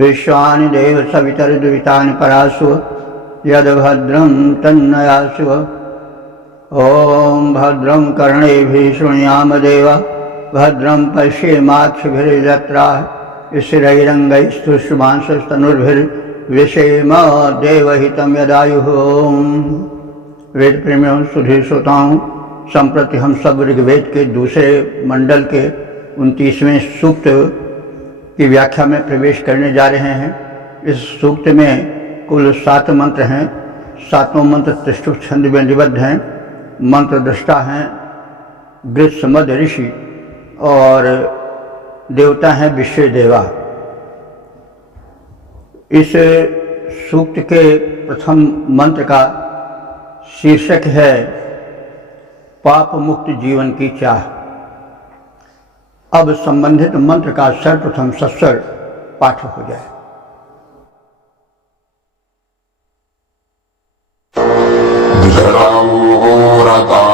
विश्वानि देव सवितर्दुरितानि परासु यद्भद्रं तन्नयासु। ॐ भद्रं कर्णेभिः शृणुयाम देवा भद्रं पश्येमाक्षभिर्यजत्राः स्थिरैरङ्गैस्तुष्टुवांसस्तनुर्भिर्विषेम देवहितं यदायुः। वेद प्रेमियों सुधी श्रोताओं, संप्रति हम सब ऋग्वेद के दूसरे मंडल के 29वें सूक्त की व्याख्या में प्रवेश करने जा रहे हैं। इस सूक्त में कुल 7 मंत्र हैं। 7वां मंत्र त्रिष्टुप छंद में निबद्ध हैं। मंत्र दृष्टा हैं गृत्समद ऋषि और देवता हैं विश्व देवा। इस सूक्त के प्रथम मंत्र का शीर्षक है पाप मुक्त जीवन की चाह। अब संबंधित मंत्र का सर्वप्रथम सस्वर पाठ हो जाए। धृतौरता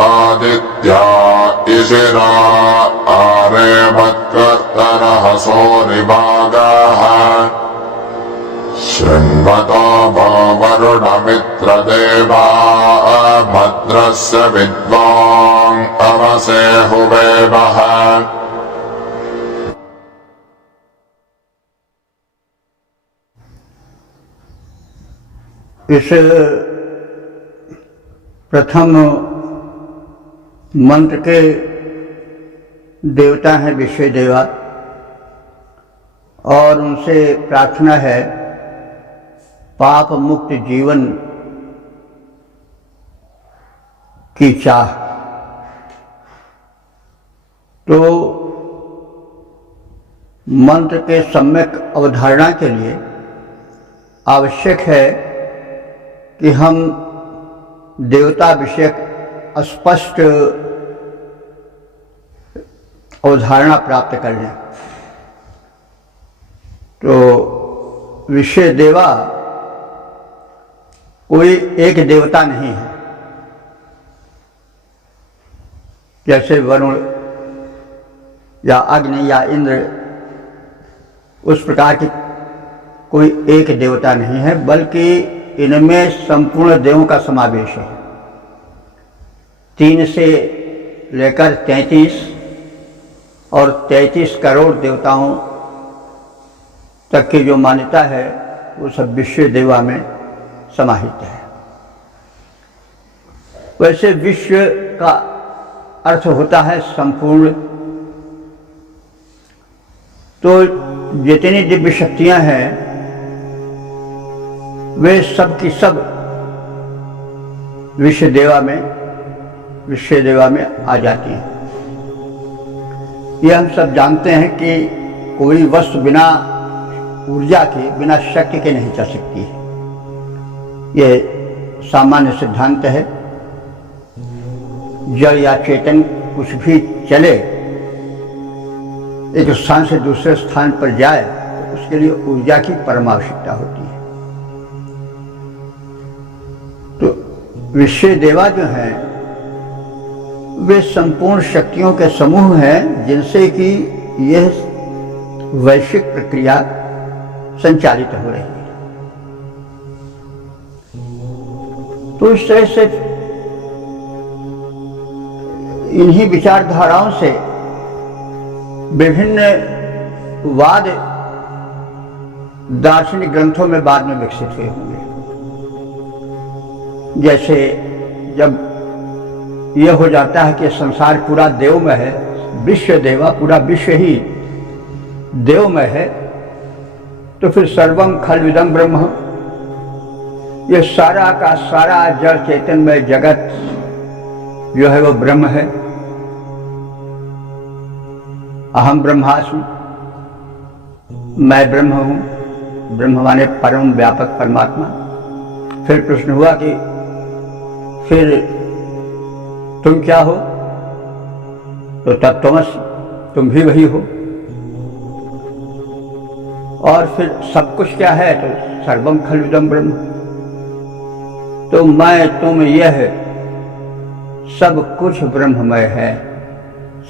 आदित्या इशिरा आरेवत्कर्तरः सोरिभागः शृण्वतो वरुणमित्रदेवा भद्रस्य विद्वान् अवसे हुवेवः। इस प्रथम मंत्र के देवता हैं विश्व देवा और उनसे प्रार्थना है पाप मुक्त जीवन की चाह। तो मंत्र के सम्यक अवधारणा के लिए आवश्यक है कि हम देवता विषयक स्पष्ट अवधारणा प्राप्त कर लें। तो विश्व देवा कोई एक देवता नहीं है। जैसे वरुण या अग्नि या इंद्र, उस प्रकार की कोई एक देवता नहीं है, बल्कि इनमें संपूर्ण देवों का समावेश है। 3 से लेकर 33 और 33 करोड़ देवताओं तक की जो मान्यता है वो सब विश्व देवा में समाहित है। वैसे विश्व का अर्थ होता है संपूर्ण। तो जितनी दिव्य शक्तियां हैं वे सब की सब विश्व देवा में आ जाती हैं। ये हम सब जानते हैं कि कोई वस्तु बिना ऊर्जा के, बिना शक्ति के नहीं चल सकती है। ये सामान्य सिद्धांत है। जड़ या चेतन कुछ भी चले, एक स्थान से दूसरे स्थान पर जाए, तो उसके लिए ऊर्जा की परम आवश्यकता होती है। तो विश्व देवा जो हैं वे संपूर्ण शक्तियों के समूह हैं जिनसे कि यह वैश्विक प्रक्रिया संचालित हो रही है। तो इस तरह से इन्हीं विचारधाराओं से विभिन्न वाद दार्शनिक ग्रंथों में बाद में विकसित हुए होंगे। जैसे जब यह हो जाता है कि संसार पूरा देवमय है, विश्व देवा, पूरा विश्व ही देवमय है, तो फिर सर्वम खल्विदं ब्रह्म, ये सारा का सारा जड़ चैतन्यमय जगत जो है वो ब्रह्म है। अहम ब्रह्मास्मि, मैं ब्रह्म हूँ। ब्रह्म माने परम व्यापक परमात्मा। फिर प्रश्न हुआ कि फिर तुम क्या हो? तो तत्त्वमसि, तुम भी वही हो। और फिर सब कुछ क्या है? तो सर्वम खल्विदं ब्रह्म। तो मैं तुम यह सब कुछ ब्रह्ममय है,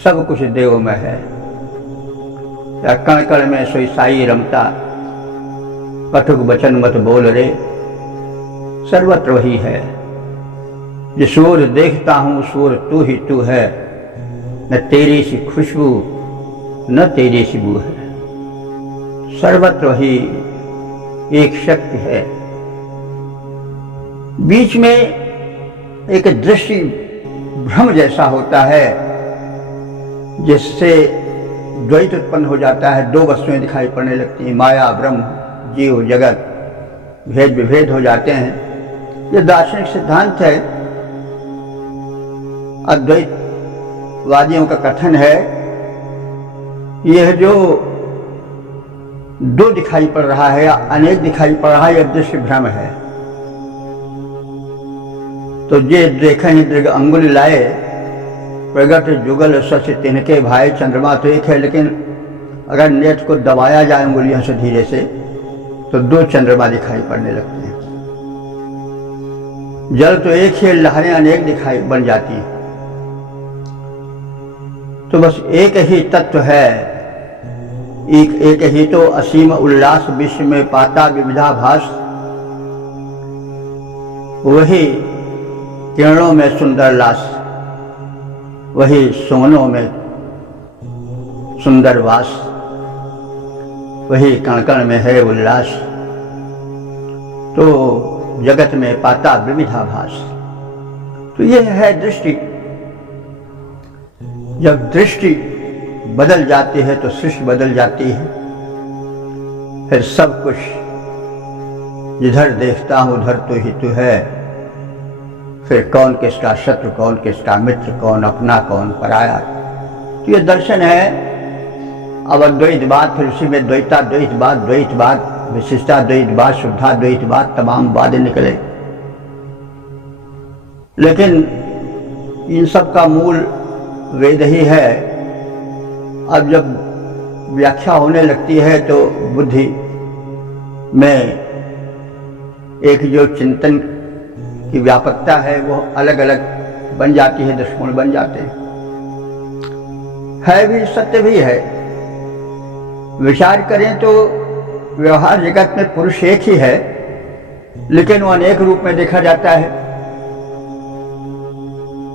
सब कुछ देवमय है। या कण कण में सोई साई रमता, कटुक वचन मत बोल रे, सर्वत्र वही है। जिस ओर देखता हूं उस ओर तू ही तू है, न तेरी सी खुशबू न तेरी सी बू है। सर्वत्र वही एक शक्ति है। बीच में एक दृष्टि भ्रम जैसा होता है, जिससे द्वैत उत्पन्न हो जाता है। दो वस्तुएं दिखाई पड़ने लगती हैं, माया ब्रह्म, जीव जगत, भेद विभेद हो जाते हैं। यह दार्शनिक सिद्धांत है। अद्वैतवादियों का कथन है, यह जो दो दिखाई पड़ रहा है या अनेक दिखाई पड़ रहा है, यह दृश्य भ्रम है। तो ये देखें ही दृग अंगुल लाए, प्रगट जुगल सच तिनके भाई। चंद्रमा तो एक है, लेकिन अगर नेत्र को दबाया जाए उंगलियों से धीरे से, तो दो चंद्रमा दिखाई पड़ने लगते हैं। जल तो एक ही, लहरें अनेक दिखाई बन जाती हैं। तो बस एक ही तत्व है, एक ही तो असीम उल्लास विश्व में पाता विविधाभास। वही किरणों में सुंदर लास, वही सोनों में सुंदर वास, वही कण कण में है उल्लास। तो जगत में पाता विविधाभास। तो यह है दृष्टि। जब दृष्टि बदल जाती है तो सृष्टि बदल जाती है। फिर सब कुछ जिधर देखता हूं उधर तो ही तू है। फिर कौन किसका शत्रु, कौन किसका मित्र, कौन अपना कौन पराया। तो ये दर्शन है। अब अद्वैतवाद, फिर उसी में द्वैताद्वैतवाद, द्वैतवाद, विशिष्टाद्वैतवाद, शुद्धाद्वैतवाद, तमाम वाद निकले। लेकिन इन सब का मूल वेद ही है। अब जब व्याख्या होने लगती है तो बुद्धि में एक जो चिंतन की व्यापकता है वो अलग अलग बन जाती है, दृष्टिकोण बन जाते हैं। है भी, सत्य भी है। विचार करें तो व्यवहार जगत में पुरुष एक ही है, लेकिन वो अनेक रूप में देखा जाता है।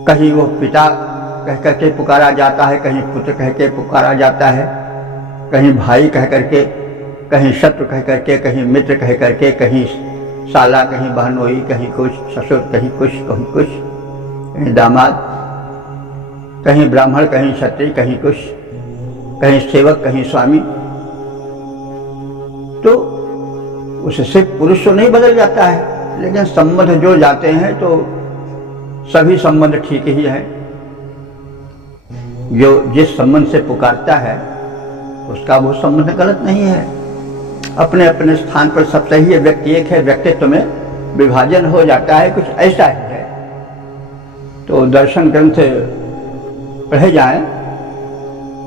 कहीं वो पिता कह करके पुकारा जाता है, कहीं पुत्र कह के पुकारा जाता है, कहीं भाई कह करके, कहीं शत्रु कह करके, कहीं मित्र कह करके, कहीं साला, कहीं बहनोई, कहीं कुछ ससुर, कहीं कुछ, कहीं दामाद, कहीं ब्राह्मण, कहीं क्षत्रिय, कहीं कुछ, कहीं सेवक, कहीं स्वामी। तो उससे पुरुष तो नहीं बदल जाता है, लेकिन संबंध जो जाते हैं तो सभी संबंध ठीक ही हैं। जो जिस संबंध से पुकारता है उसका वो संबंध गलत नहीं है। अपने अपने स्थान पर सब सही है। व्यक्ति एक है, व्यक्तित्व में विभाजन हो जाता है, कुछ ऐसा ही है। तो दर्शन ग्रंथ पढ़े जाएं,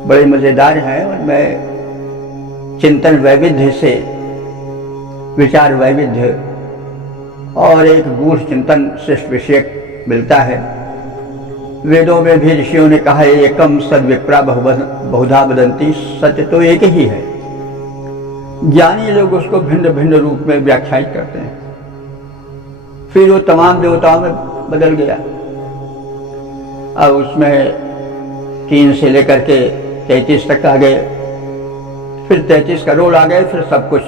बड़े मजेदार हैं। उनमें चिंतन वैविध्य से विचार वैविध्य और एक गूढ़ चिंतन श्रेष्ठ विषय मिलता है। वेदों में भी ऋषियों ने कहा है, एकम सद विप्रा बहुधा वदंती। सत्य तो एक ही है। ज्ञानी लोग उसको भिन्न भिन्न रूप में व्याख्यायित करते हैं। फिर वो तमाम देवताओं में बदल गया। अब उसमें 3 से लेकर के 33 तक आ गए, फिर 33 करोड़ आ गए, फिर सब कुछ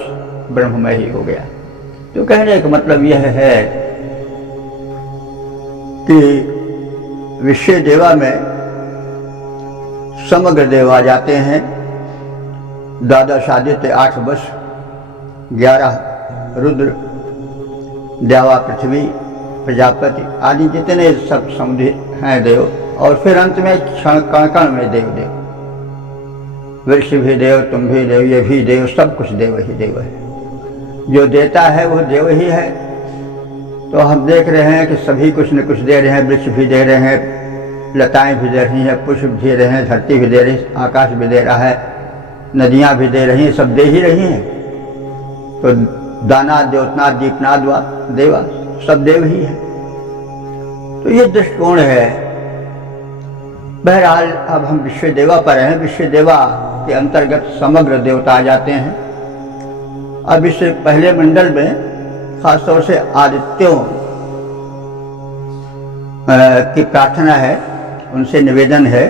ब्रह्ममय ही हो गया। तो कहने का मतलब यह है कि विषय देवा में समग्र देव आ जाते हैं। द्वादश आदित्य, 8 वश, 11 रुद्र, देवा पृथ्वी, प्रजापति आदि जितने सब समुद्र हैं देव। और फिर अंत में क्षण कण कण में देव देव। वृक्ष भी देव, तुम भी देव, ये भी देव, सब कुछ देव ही देव है। जो देता है वह देव ही है। तो हम देख रहे हैं कि सभी कुछ न कुछ दे रहे हैं। वृक्ष भी दे रहे हैं, लताएं भी दे रही हैं, पुष्प भी दे रहे हैं, धरती भी दे रही है, आकाश भी दे रहा है, नदियां भी दे रही हैं, सब दे ही रही हैं। तो दाना, द्योतना, दीपनाद देवा सब देव ही है। तो ये दृष्टिकोण है। बहरहाल अब हम विश्व देवा पर हैं। विश्व देवा के अंतर्गत समग्र देवता आ जाते हैं। अब इस पहले मंडल में खासतौर से आदित्यों की प्रार्थना है, उनसे निवेदन है।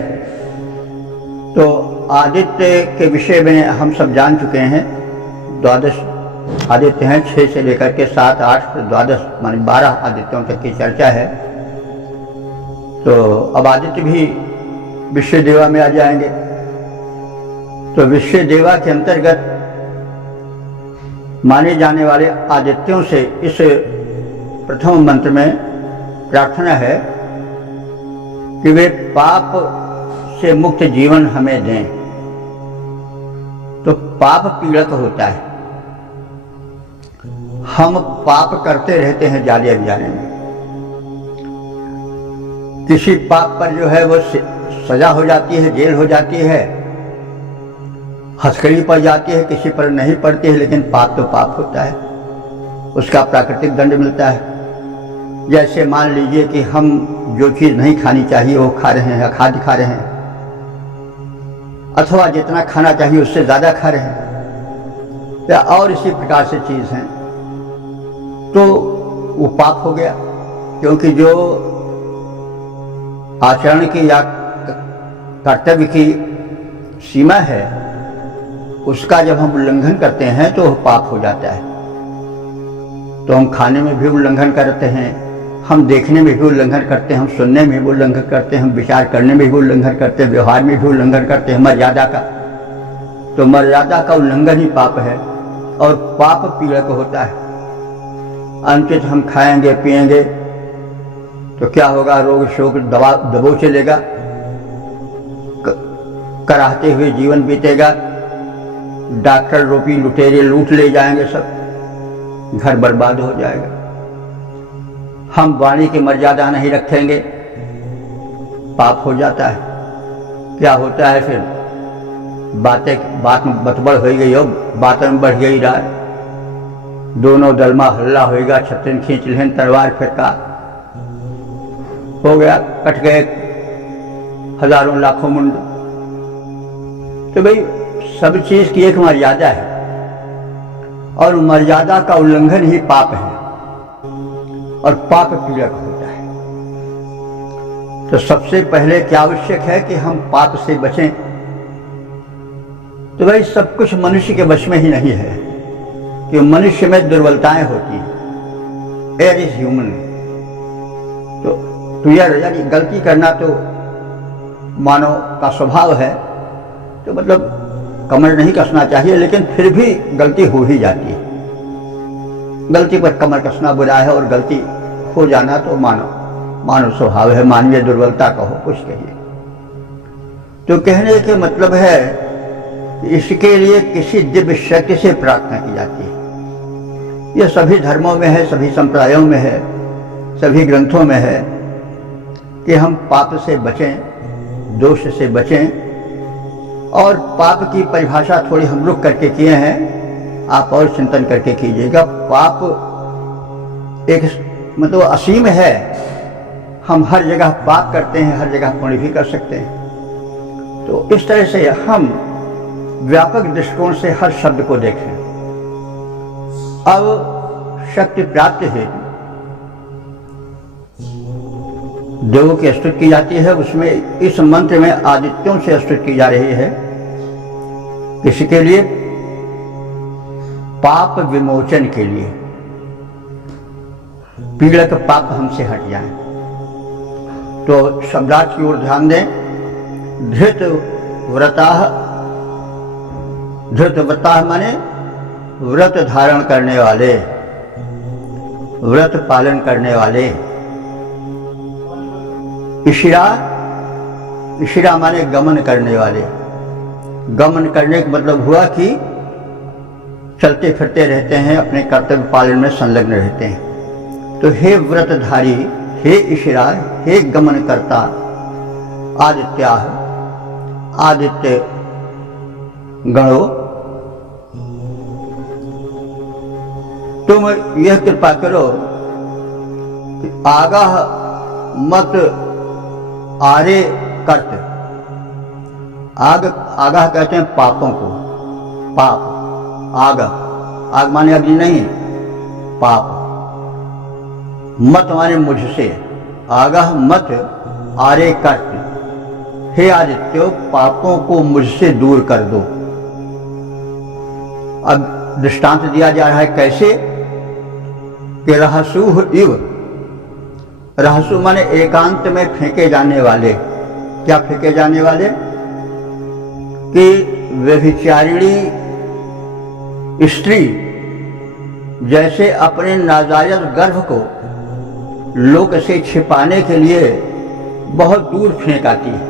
तो आदित्य के विषय में हम सब जान चुके हैं। 12 आदित्य हैं, 6 से लेकर के 7, 8, 12 माने 12 आदित्यों तक की चर्चा है। तो अब आदित्य भी विश्व देवा में आ जाएंगे। तो विश्व देवा के अंतर्गत माने जाने वाले आदित्यों से इस प्रथम मंत्र में प्रार्थना है कि वे पाप से मुक्त जीवन हमें दें। तो पाप पीड़क होता है, हम पाप करते रहते हैं जाने अनजाने में। किसी पाप पर जो है वो सजा हो जाती है, जेल हो जाती है, हथकड़ी पड़ जाती है, किसी पर नहीं पड़ती है, लेकिन पाप तो पाप होता है, उसका प्राकृतिक दंड मिलता है। जैसे मान लीजिए कि हम जो चीज़ नहीं खानी चाहिए वो खा रहे हैं, अखाद्य खा रहे हैं, अथवा जितना खाना चाहिए उससे ज़्यादा खा रहे हैं, या और इसी प्रकार से चीज़ हैं, तो वो पाप हो गया। क्योंकि जो आचरण की या कर्तव्य की सीमा है उसका जब हम उल्लंघन करते हैं तो पाप हो जाता है। तो हम खाने में भी उल्लंघन करते हैं, हम देखने में भी उल्लंघन करते हैं, हम सुनने में भी उल्लंघन करते हैं, हम विचार करने में भी उल्लंघन करते हैं, व्यवहार में भी उल्लंघन करते हैं मर्यादा का। तो मर्यादा का उल्लंघन ही पाप है और पाप पीड़क होता है। अंकित हम खाएंगे पिएंगे तो क्या होगा, रोग शोक दबोच लेगा, कराहते हुए जीवन बीतेगा, डॉक्टर रूपी लुटेरे लूट ले जाएंगे, सब घर बर्बाद हो जाएगा। हम वाणी की मर्यादा नहीं रखेंगे, पाप हो जाता है। क्या होता है फिर, बात में बतबड़ हो गई हो, बात में बढ़ गई रहा, दोनों दलमा हल्ला होएगा, छत्तीन खींच लें, तलवार फिरका हो गया, कट गए हजारों लाखों मुंड। तो भाई सब चीज की एक मर्यादा है और मर्यादा का उल्लंघन ही पाप है और पाप पीड़क होता है। तो सबसे पहले क्या आवश्यक है कि हम पाप से बचें। तो भाई सब कुछ मनुष्य के वश में ही नहीं है कि मनुष्य में दुर्बलताएं होती हैं, एयर इज ह्यूमन। तो यानी गलती करना तो मानव का स्वभाव है, तो मतलब कमर नहीं कसना चाहिए, लेकिन फिर भी गलती हो ही जाती है। गलती पर कमर कसना बुरा है और गलती हो जाना तो मानव स्वभाव है, मानवीय दुर्बलता कहो, कुछ कहिए। तो कहने के मतलब है कि इसके लिए किसी दिव्य शक्ति से प्रार्थना की जाती है। यह सभी धर्मों में है, सभी संप्रदायों में है, सभी ग्रंथों में है कि हम पाप से बचें, दोष से बचें। और पाप की परिभाषा थोड़ी हम रुक करके किए हैं, आप और चिंतन करके कीजिएगा। पाप एक मतलब असीम है, हम हर जगह पाप करते हैं, हर जगह पुण्य भी कर सकते हैं। तो इस तरह से हम व्यापक दृष्टिकोण से हर शब्द को देखें। अब शक्ति प्राप्ति हेतु देवों की स्तुति की जाती है, उसमें इस मंत्र में आदित्यों से स्तुति की जा रही है। किसके लिए? पाप विमोचन के लिए, पीड़क पाप हमसे हट जाएं। तो शब्दार्थ की ओर ध्यान दें। धृत व्रता माने व्रत धारण करने वाले, व्रत पालन करने वाले। इशिरा माने गमन करने वाले। गमन करने का मतलब हुआ कि चलते फिरते रहते हैं, अपने कर्तव्य पालन में संलग्न रहते हैं। तो हे व्रतधारी, हे इशिरा, हे गमन करता, आदित्य गणों, तुम यह कृपा करो कि आगाह मत आरे कर्त। आगाह कहते हैं पापों को, पाप आगाह, आग माने अग्नि नहीं, पाप। मत माने मुझसे, आगाह मत आरे कर्त, हे आदित्यो पापों को मुझसे दूर कर दो। अब दृष्टांत दिया जा रहा है कैसे कि रहसुह इव, रहसु माने एकांत में फेंके जाने वाले। क्या फेंके जाने वाले? कि व्यभिचारिणी स्त्री जैसे अपने नाजायज गर्भ को लोक से छिपाने के लिए बहुत दूर फेंक आती है,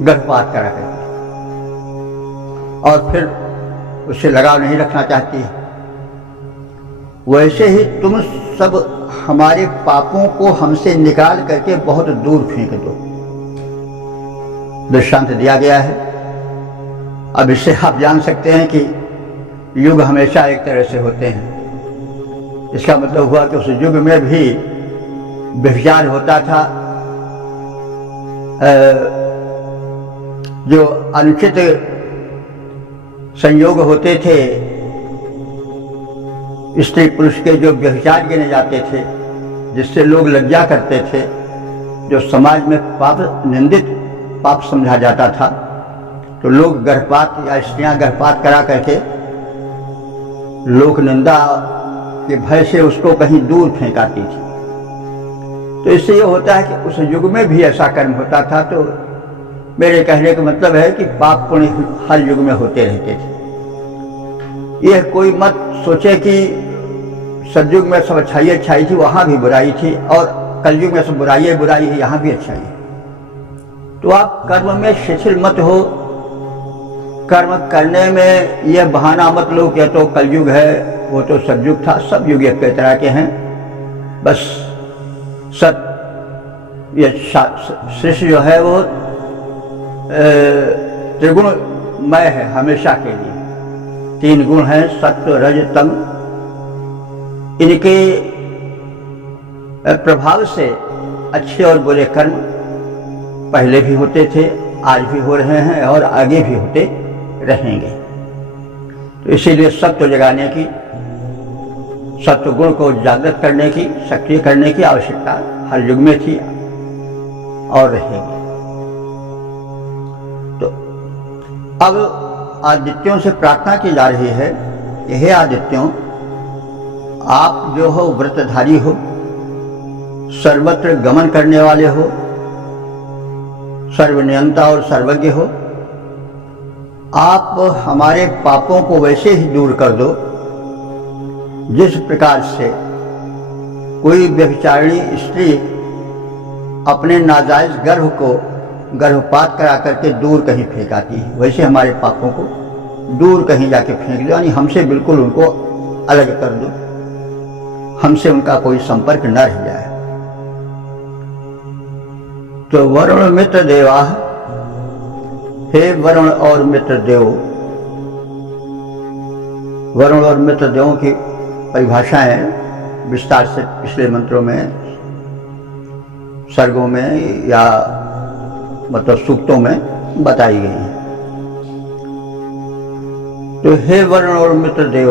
गर्भपात करा करके, और फिर उससे लगाव नहीं रखना चाहती है, वैसे ही तुम सब हमारे पापों को हमसे निकाल करके बहुत दूर फेंक दो। दृष्टांत दिया गया है। अब इससे आप जान सकते हैं कि युग हमेशा एक तरह से होते हैं। इसका मतलब हुआ कि उस युग में भी व्यभिचार होता था, जो अनुचित संयोग होते थे, स्त्री पुरुष के जो व्यभिचार गिने जाते थे, जिससे लोग लज्जा करते थे, जो समाज में पाप निंदित पाप समझा जाता था, तो लोग गर्भपात या स्त्रियां गर्भपात करा करके लोक निंदा के भय से उसको कहीं दूर फेंकाती थी। तो इससे ये होता है कि उस युग में भी ऐसा कर्म होता था। तो मेरे कहने का मतलब है कि पाप पुण्य हर युग में होते रहते थे। यह कोई मत सोचे कि सतयुग में सब अच्छाई अच्छाई थी, वहां भी बुराई थी, और कलयुग में सब बुराई बुराई है, यहां भी अच्छाई है। तो आप कर्म में शिथिल मत हो, कर्म करने में यह बहाना मत लो कि तो कलयुग है, वो तो सतयुग था। सब युग एक तरह के हैं, बस सत ये सृष्टि जो है वो त्रिगुणमय है हमेशा के लिए। 3 गुण हैं, सत्व रज तम। इनके प्रभाव से अच्छे और बुरे कर्म पहले भी होते थे, आज भी हो रहे हैं और आगे भी होते रहेंगे। तो इसीलिए सत्व जगाने की, सत्व गुण को जागृत करने की, सक्रिय करने की आवश्यकता हर युग में थी और रहेगी। तो अब आदित्यों से प्रार्थना की जा रही है कि हे आदित्यों, आप जो हो व्रतधारी हो, सर्वत्र गमन करने वाले हो, सर्वनियंता और सर्वज्ञ हो, आप हमारे पापों को वैसे ही दूर कर दो जिस प्रकार से कोई व्यभिचारिणी स्त्री अपने नाजायज गर्भ को गर्भपात करा करके दूर कहीं फेंकाती है, वैसे हमारे पापों को दूर कहीं जाके फेंक दो, यानी हमसे बिल्कुल उनको अलग कर दो, हमसे उनका कोई संपर्क न रह जाए। तो वरुण मित्र देवा, हे वरुण और मित्र देव। वरुण और मित्र देवों की परिभाषाएं विस्तार से पिछले मंत्रों में, सर्गों में या मतलब सूक्तों में बताई गई हैं। तो हे वरुण और मित्र देव,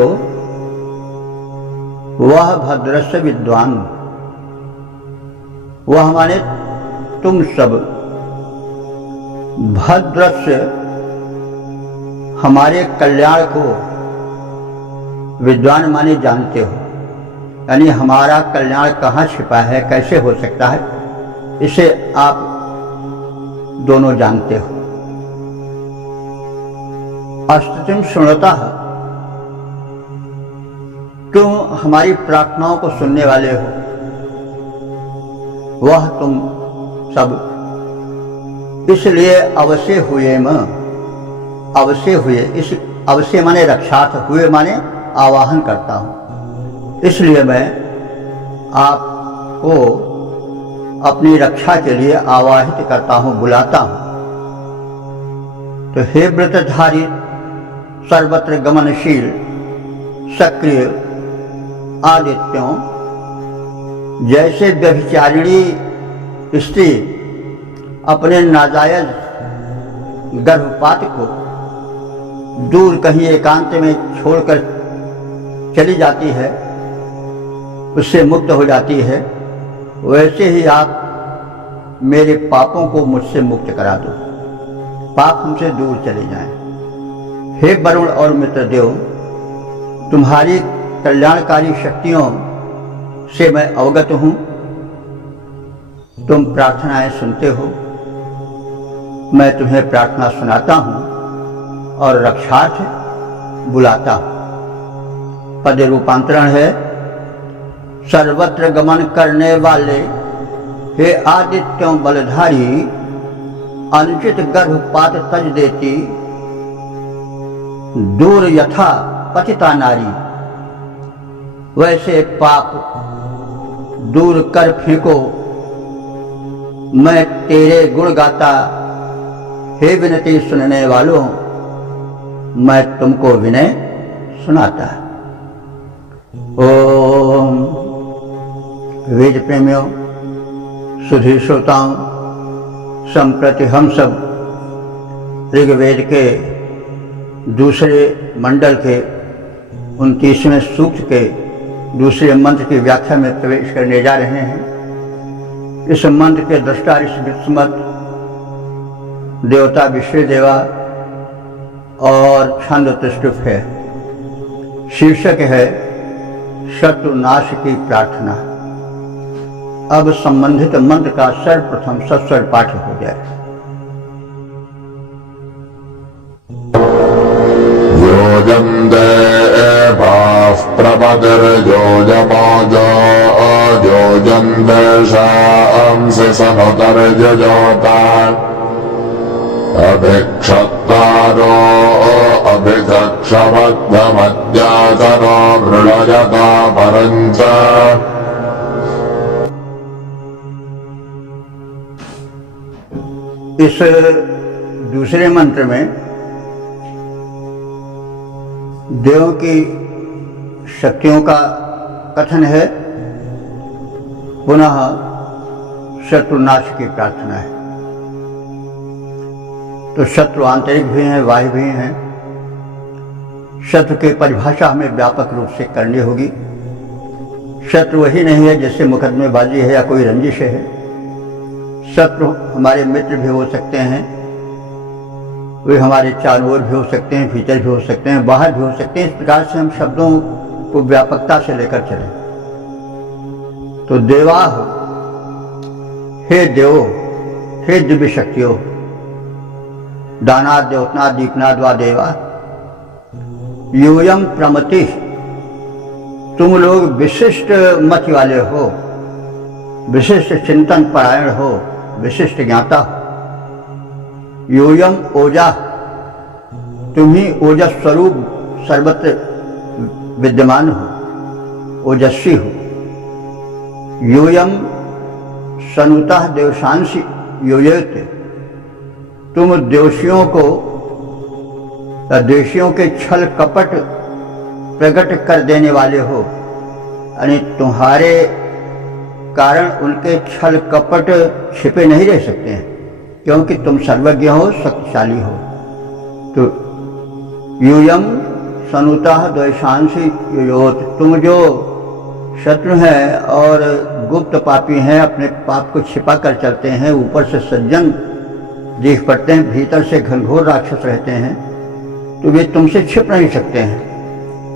वह भद्रस्य विद्वान, वह माने तुम सब, भद्रस्य हमारे कल्याण को, विद्वान माने जानते हो, यानी हमारा कल्याण कहाँ छिपा है, कैसे हो सकता है, इसे आप दोनों जानते हो। अस्तुतिम सुनता, क्यों हमारी प्रार्थनाओं को सुनने वाले हो, वह तुम सब इसलिए अवश्य हुए अवश्य हुए, इस अवश्य माने रक्षार्थ, हुए माने आवाहन करता हूं, इसलिए मैं आपको अपनी रक्षा के लिए आवाहित करता हूं, बुलाता हूं। तो हे व्रतधारी, सर्वत्र गमनशील, सक्रिय आदित्यों, जैसे व्यभिचारिणी स्त्री अपने नाजायज गर्भपात को दूर कहीं एकांत में छोड़कर चली जाती है, उससे मुक्त हो जाती है, वैसे ही आप मेरे पापों को मुझसे मुक्त करा दो, पाप हमसे दूर चले जाएं। हे वरुण और मित्रदेव, तुम्हारी कल्याणकारी शक्तियों से मैं अवगत हूँ। तुम प्रार्थनाएं सुनते हो, मैं तुम्हें प्रार्थना सुनाता हूँ और रक्षार्थ बुलाता हूँ। पद रूपांतरण है, सर्वत्र गमन करने वाले हे आदित्यों बलधारी, अनुचित गर्भपात तज देती, दूर यथा पतिता नारी। वैसे पाप दूर कर फेंको, मैं तेरे गुण गाता। हे विनती सुनने वालों, मैं तुमको विनय सुनाता। ओम वेद प्रेमियों, सुधी श्रोताओं, संप्रति हम सब ऋग्वेद के दूसरे मंडल के 29वें सूक्त के दूसरे मंत्र की व्याख्या में प्रवेश करने जा रहे हैं। इस मंत्र के दृष्टा ऋषि विस्मत, देवता विश्वदेवा और छंद त्रिष्टुप है। शीर्षक है शत्रुनाश की प्रार्थना। अब संबंधित मंत्र का सर्वप्रथम सस्वर पाठ हो जाए। प्रपतिर्योजमाजो योजन्वेषांसि सनुतर्यजोता अभिक्षत्तारो अभिधक्षबद्धमध्यातरो मृळयता परञ्च। इस दूसरे मंत्र में देवों की शक्तियों का कथन है, पुनः शत्रुनाश की प्रार्थना है। तो शत्रु आंतरिक भी हैं, बाह्य भी हैं। शत्रु की परिभाषा हमें व्यापक रूप से करनी होगी। शत्रु वही नहीं है जैसे मुकदमेबाजी है या कोई रंजिश है। शत्रु हमारे मित्र भी हो सकते हैं, वे हमारे चारों ओर भी हो सकते हैं, भीतर भी हो सकते हैं, बाहर भी हो सकते हैं। इस प्रकार से हम शब्दों को व्यापकता से लेकर चलें। तो देवा हो, हे देवो, हे दिव्य शक्तियों, दानाद द्योतनाद दीपनाद वा देवा, यूयम प्रमति, तुम लोग विशिष्ट मत वाले हो, विशिष्ट चिंतन परायण हो, विशिष्ट ज्ञाता हो। यूयम ओजा, तुम ही ओजस स्वरूप सर्वत्र विद्यमान हो, ओजस्वी हो। यूयम सनुतः देवशांसी योजयते, तुम देवशियों को, देशियों के छल कपट प्रकट कर देने वाले हो, यानी तुम्हारे कारण उनके छल कपट छिपे नहीं रह सकते हैं, क्योंकि तुम सर्वज्ञ हो, शक्तिशाली हो। तो यूयम सनुतः द्वैशांसी योयोत, तुम जो शत्रु हैं और गुप्त पापी हैं, अपने पाप को छिपा कर चलते हैं, ऊपर से सज्जन दिख पड़ते हैं, भीतर से घनघोर राक्षस रहते हैं, तो वे तुमसे छिप नहीं सकते हैं।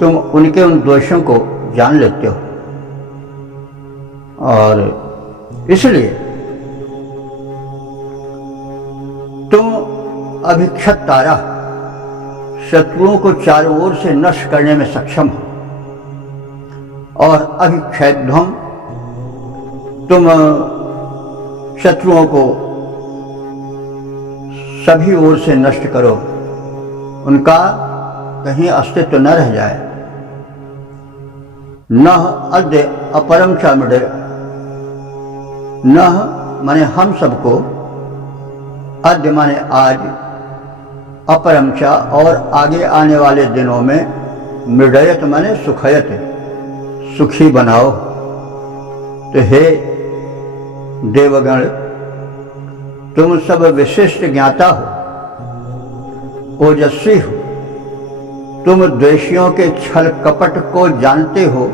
तुम उनके उन दोषों को जान लेते हो और इसलिए तुम अभिक्षत तारा, शत्रुओं को चारों ओर से नष्ट करने में सक्षम हो। और अभिक्षयध्वम, तुम शत्रुओं को सभी ओर से नष्ट करो, उनका कहीं अस्तित्व न रह जाए। न अद्य अपरम चमड़े, न माने हम सबको, अद्य माने आज, अपरमचा और आगे आने वाले दिनों में, मृडयत माने सुखयत, सुखी बनाओ। तो हे देवगण, तुम सब विशिष्ट ज्ञाता हो, ओजस्वी हो, तुम द्वेषियों के छल कपट को जानते हो,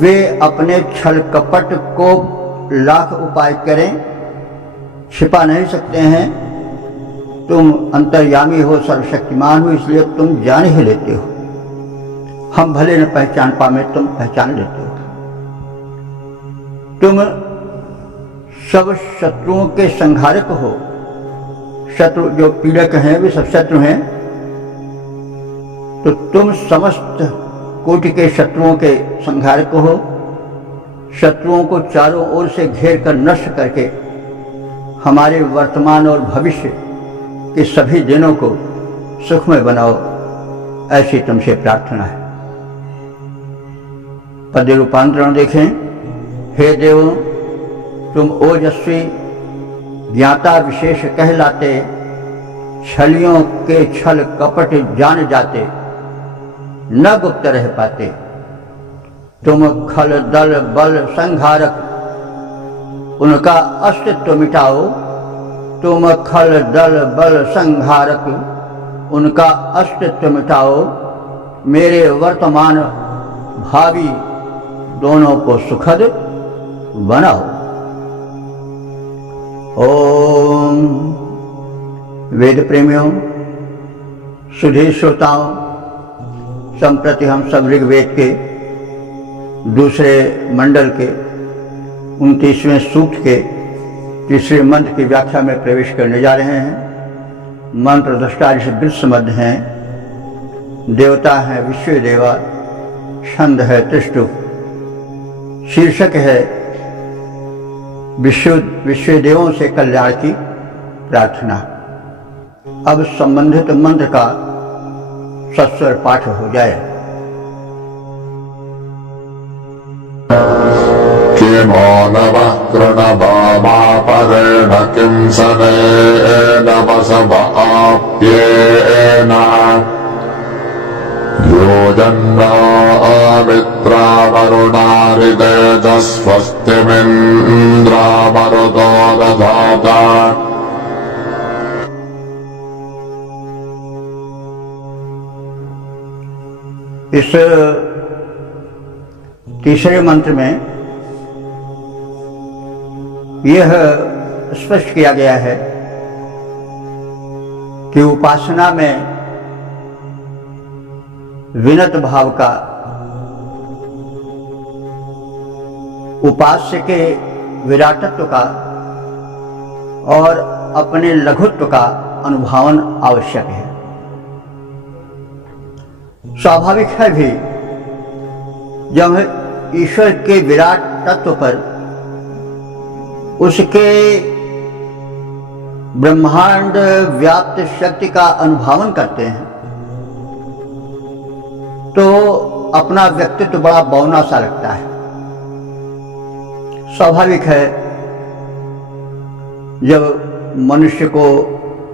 वे अपने छल कपट को लाख उपाय करें छिपा नहीं सकते हैं। तुम अंतर्यामी हो, सर्वशक्तिमान हो, इसलिए तुम जान ही लेते हो। हम भले न पहचान पावे, तुम पहचान लेते हो। तुम सब शत्रुओं के संहारक हो। शत्रु जो पीड़क हैं वे सब शत्रु हैं, तो तुम समस्त कोटि के शत्रुओं के संहारक हो। शत्रुओं को चारों ओर से घेर कर नष्ट करके हमारे वर्तमान और भविष्य के सभी दिनों को सुखमय बनाओ, ऐसी तुमसे प्रार्थना है। पद्य रूपांतरण देखें। हे देवों, तुम ओजस्वी ज्ञाता विशेष कहलाते, छलियों के छल कपट जान जाते, न गुप्त रह पाते। तुम खल दल बल संहारक, उनका अस्तित्व मिटाओ। तुम खल दल बल संहारक, उनका अस्तित्व मिटाओ। मेरे वर्तमान भावी दोनों को सुखद बनाओ। ओम। वेद प्रेमियों, सुधी श्रोताओं, संप्रति हम सब ऋग्वेद के दूसरे मंडल के 29वें सूक्त के तीसरे मंत्र की व्याख्या में प्रवेश करने जा रहे हैं। मंत्र दृष्टा से वृत्समध्य हैं, देवता है विश्वदेवा, छंद है त्रिष्टु, शीर्षक है विश्वदेवों से कल्याण की प्रार्थना। अब संबंधित मंत्र का सस्वर पाठ हो जाए। किमो नवः कृणभामापरेण किं सनेन वसव आप्येन योजन्नो अमित्रा वरुणारितेजस्वस्तिमिन्द्रा मरुतो दधाता। इस तीसरे मंत्र में यह स्पष्ट किया गया है कि उपासना में विनत भाव का, उपास्य के विराटत्व का और अपने लघुत्व का अनुभावन आवश्यक है। स्वाभाविक है भी, जब ईश्वर के विराट तत्व पर उसके ब्रह्मांड व्याप्त शक्ति का अनुभावन करते हैं तो अपना व्यक्तित्व बड़ा बौना सा लगता है। स्वाभाविक है, जब मनुष्य को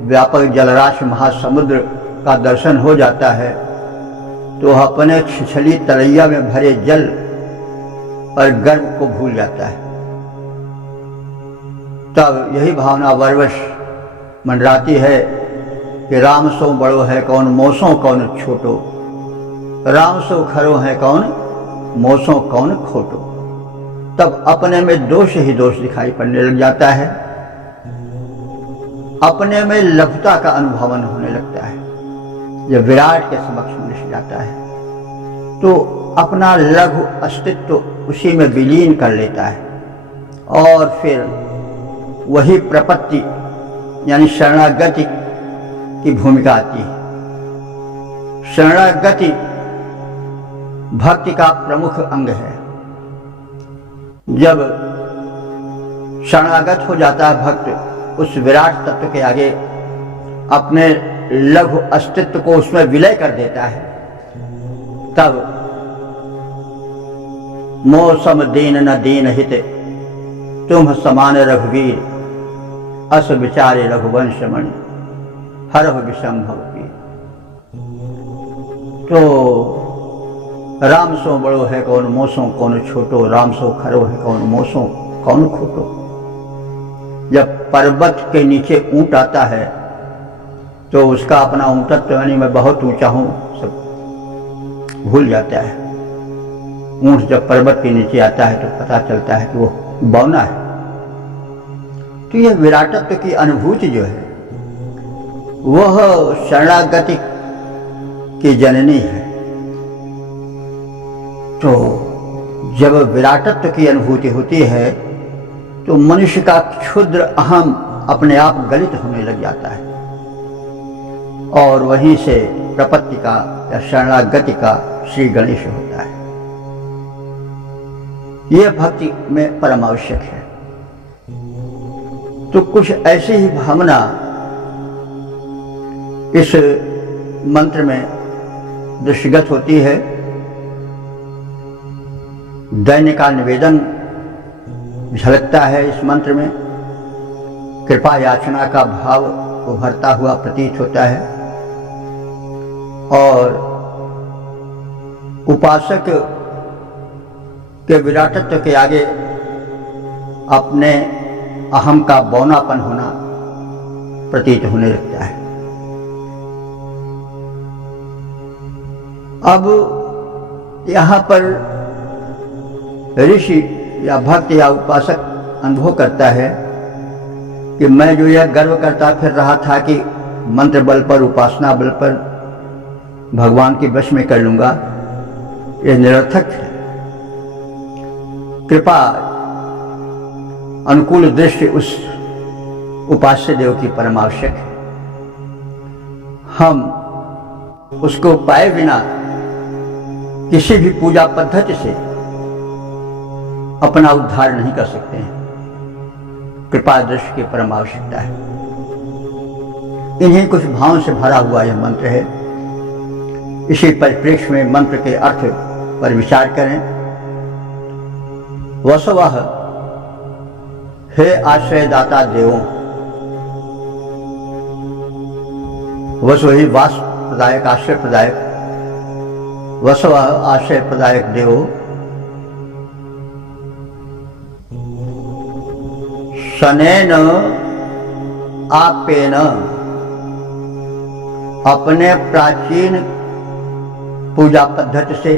व्यापक जलराशि महासमुद्र का दर्शन हो जाता है तो अपने छिछली तरैया में भरे जल और गर्व को भूल जाता है। तब यही भावना वरवश मंडराती है कि राम सो बड़ो है कौन, मोसों कौन छोटो। राम सो खरो है कौन, मोसों कौन खोटो। तब अपने में दोष ही दोष दिखाई पड़ने लग जाता है, अपने में लघुता का अनुभवन होने लगता है। जब विराट के समक्ष मनुष्य जाता है तो अपना लघु अस्तित्व उसी में विलीन कर लेता है और फिर वही प्रपत्ति यानी शरणागति की भूमिका आती है। शरणागति भक्ति का प्रमुख अंग है। जब शरणागत हो जाता है भक्त उस विराट तत्व के आगे, अपने लघु अस्तित्व को उसमें विलय कर देता है, तब मौसम दीन न दीन हित, तुम समान रघुवीर, अस विचारे रघुवंश मणि, हरह विषम भवती। तो राम सो बड़ो है कौन, मोसों कौन छोटो। राम सो खरो है कौन, मोसों कौन खोटो। जब पर्वत के नीचे ऊंट आता है तो उसका अपना ऊंटत्व यानी मैं बहुत ऊंचा हूं, सब भूल जाता है। ऊंट जब पर्वत के नीचे आता है तो पता चलता है कि वो बौना है। तो यह विराटत्व की अनुभूति जो है वह शरणागति की जननी है। तो जब विराटत्व की अनुभूति होती है तो मनुष्य का क्षुद्र अहम अपने आप गलित होने लग जाता है और वहीं से प्रपत्ति का या शरणागति का श्री गणेश होता है। यह भक्ति में परम आवश्यक है। तो कुछ ऐसी ही भावना इस मंत्र में दृष्टिगत होती है। दैन्य का निवेदन झलकता है इस मंत्र में। कृपा याचना का भाव उभरता हुआ प्रतीत होता है और उपासक के विराटत्व के आगे अपने अहम का बौनापन होना प्रतीत होने लगता है। अब यहाँ पर ऋषि या भक्त या उपासक अनुभव करता है कि मैं जो यह गर्व करता फिर रहा था कि मंत्र बल पर, उपासना बल पर भगवान के वश में कर लूंगा, यह निरर्थक है। कृपा अनुकूल दृष्टि उस उपास्य देव की परम आवश्यक है। हम उसको पाए बिना किसी भी पूजा पद्धति से अपना उद्धार नहीं कर सकते हैं। कृपा दृष्टि की परम आवश्यकता है। इन्हीं कुछ भावों से भरा हुआ यह मंत्र है। इसी परिप्रेक्ष्य में मंत्र के अर्थ पर विचार करें। वसवः, हे आश्रयदाता देवों। वसु ही वास प्रदायक, आश्रय प्रदायक। वसवः आश्रय प्रदायक देवो। शनेन आपेन, अपने प्राचीन पूजा पद्धति से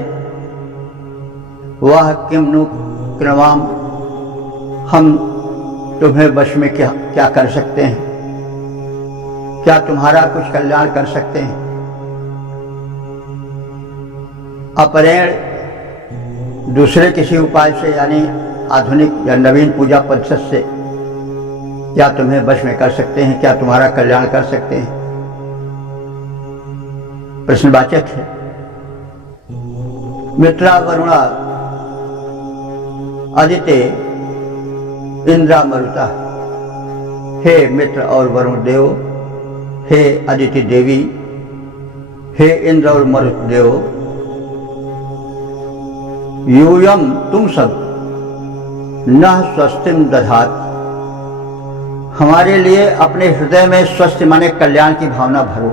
वह किम नु कृवाम, हम तुम्हें वश में क्या कर सकते हैं? क्या तुम्हारा कुछ कल्याण कर सकते हैं? अपरेण, दूसरे किसी उपाय से यानी आधुनिक या नवीन पूजा पद्धति से क्या तुम्हें वश में कर सकते हैं? क्या तुम्हारा कल्याण कर सकते हैं? प्रश्नवाचक है। मित्रा वरुणा आदित्य इंद्रा मरुता, हे मित्र और वरुण देव, हे अदिति देवी, हे इंद्र और मरुत देव, यूयम तुम सब न स्वस्तिम दधात, हमारे लिए अपने हृदय में स्वस्थ माने कल्याण की भावना भरो।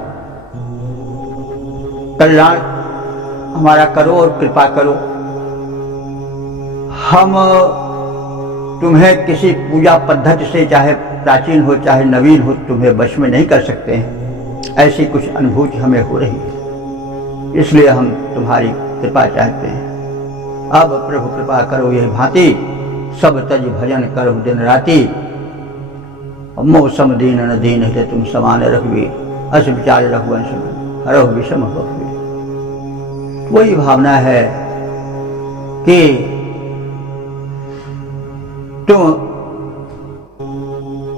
कल्याण हमारा करो और कृपा करो। हम तुम्हें किसी पूजा पद्धति से, चाहे प्राचीन हो चाहे नवीन हो, तुम्हें वश में नहीं कर सकते हैं। ऐसी कुछ अनुभूति हमें हो रही है, इसलिए हम तुम्हारी कृपा चाहते हैं। अब प्रभु कृपा करो यह भांति, सब तज भजन करो दिन राति। मोह सम दीन न दीन है तुम समान रघुवी, अस विचार रघुवंश हरो विषम बहुवी। वही भावना है कि तुम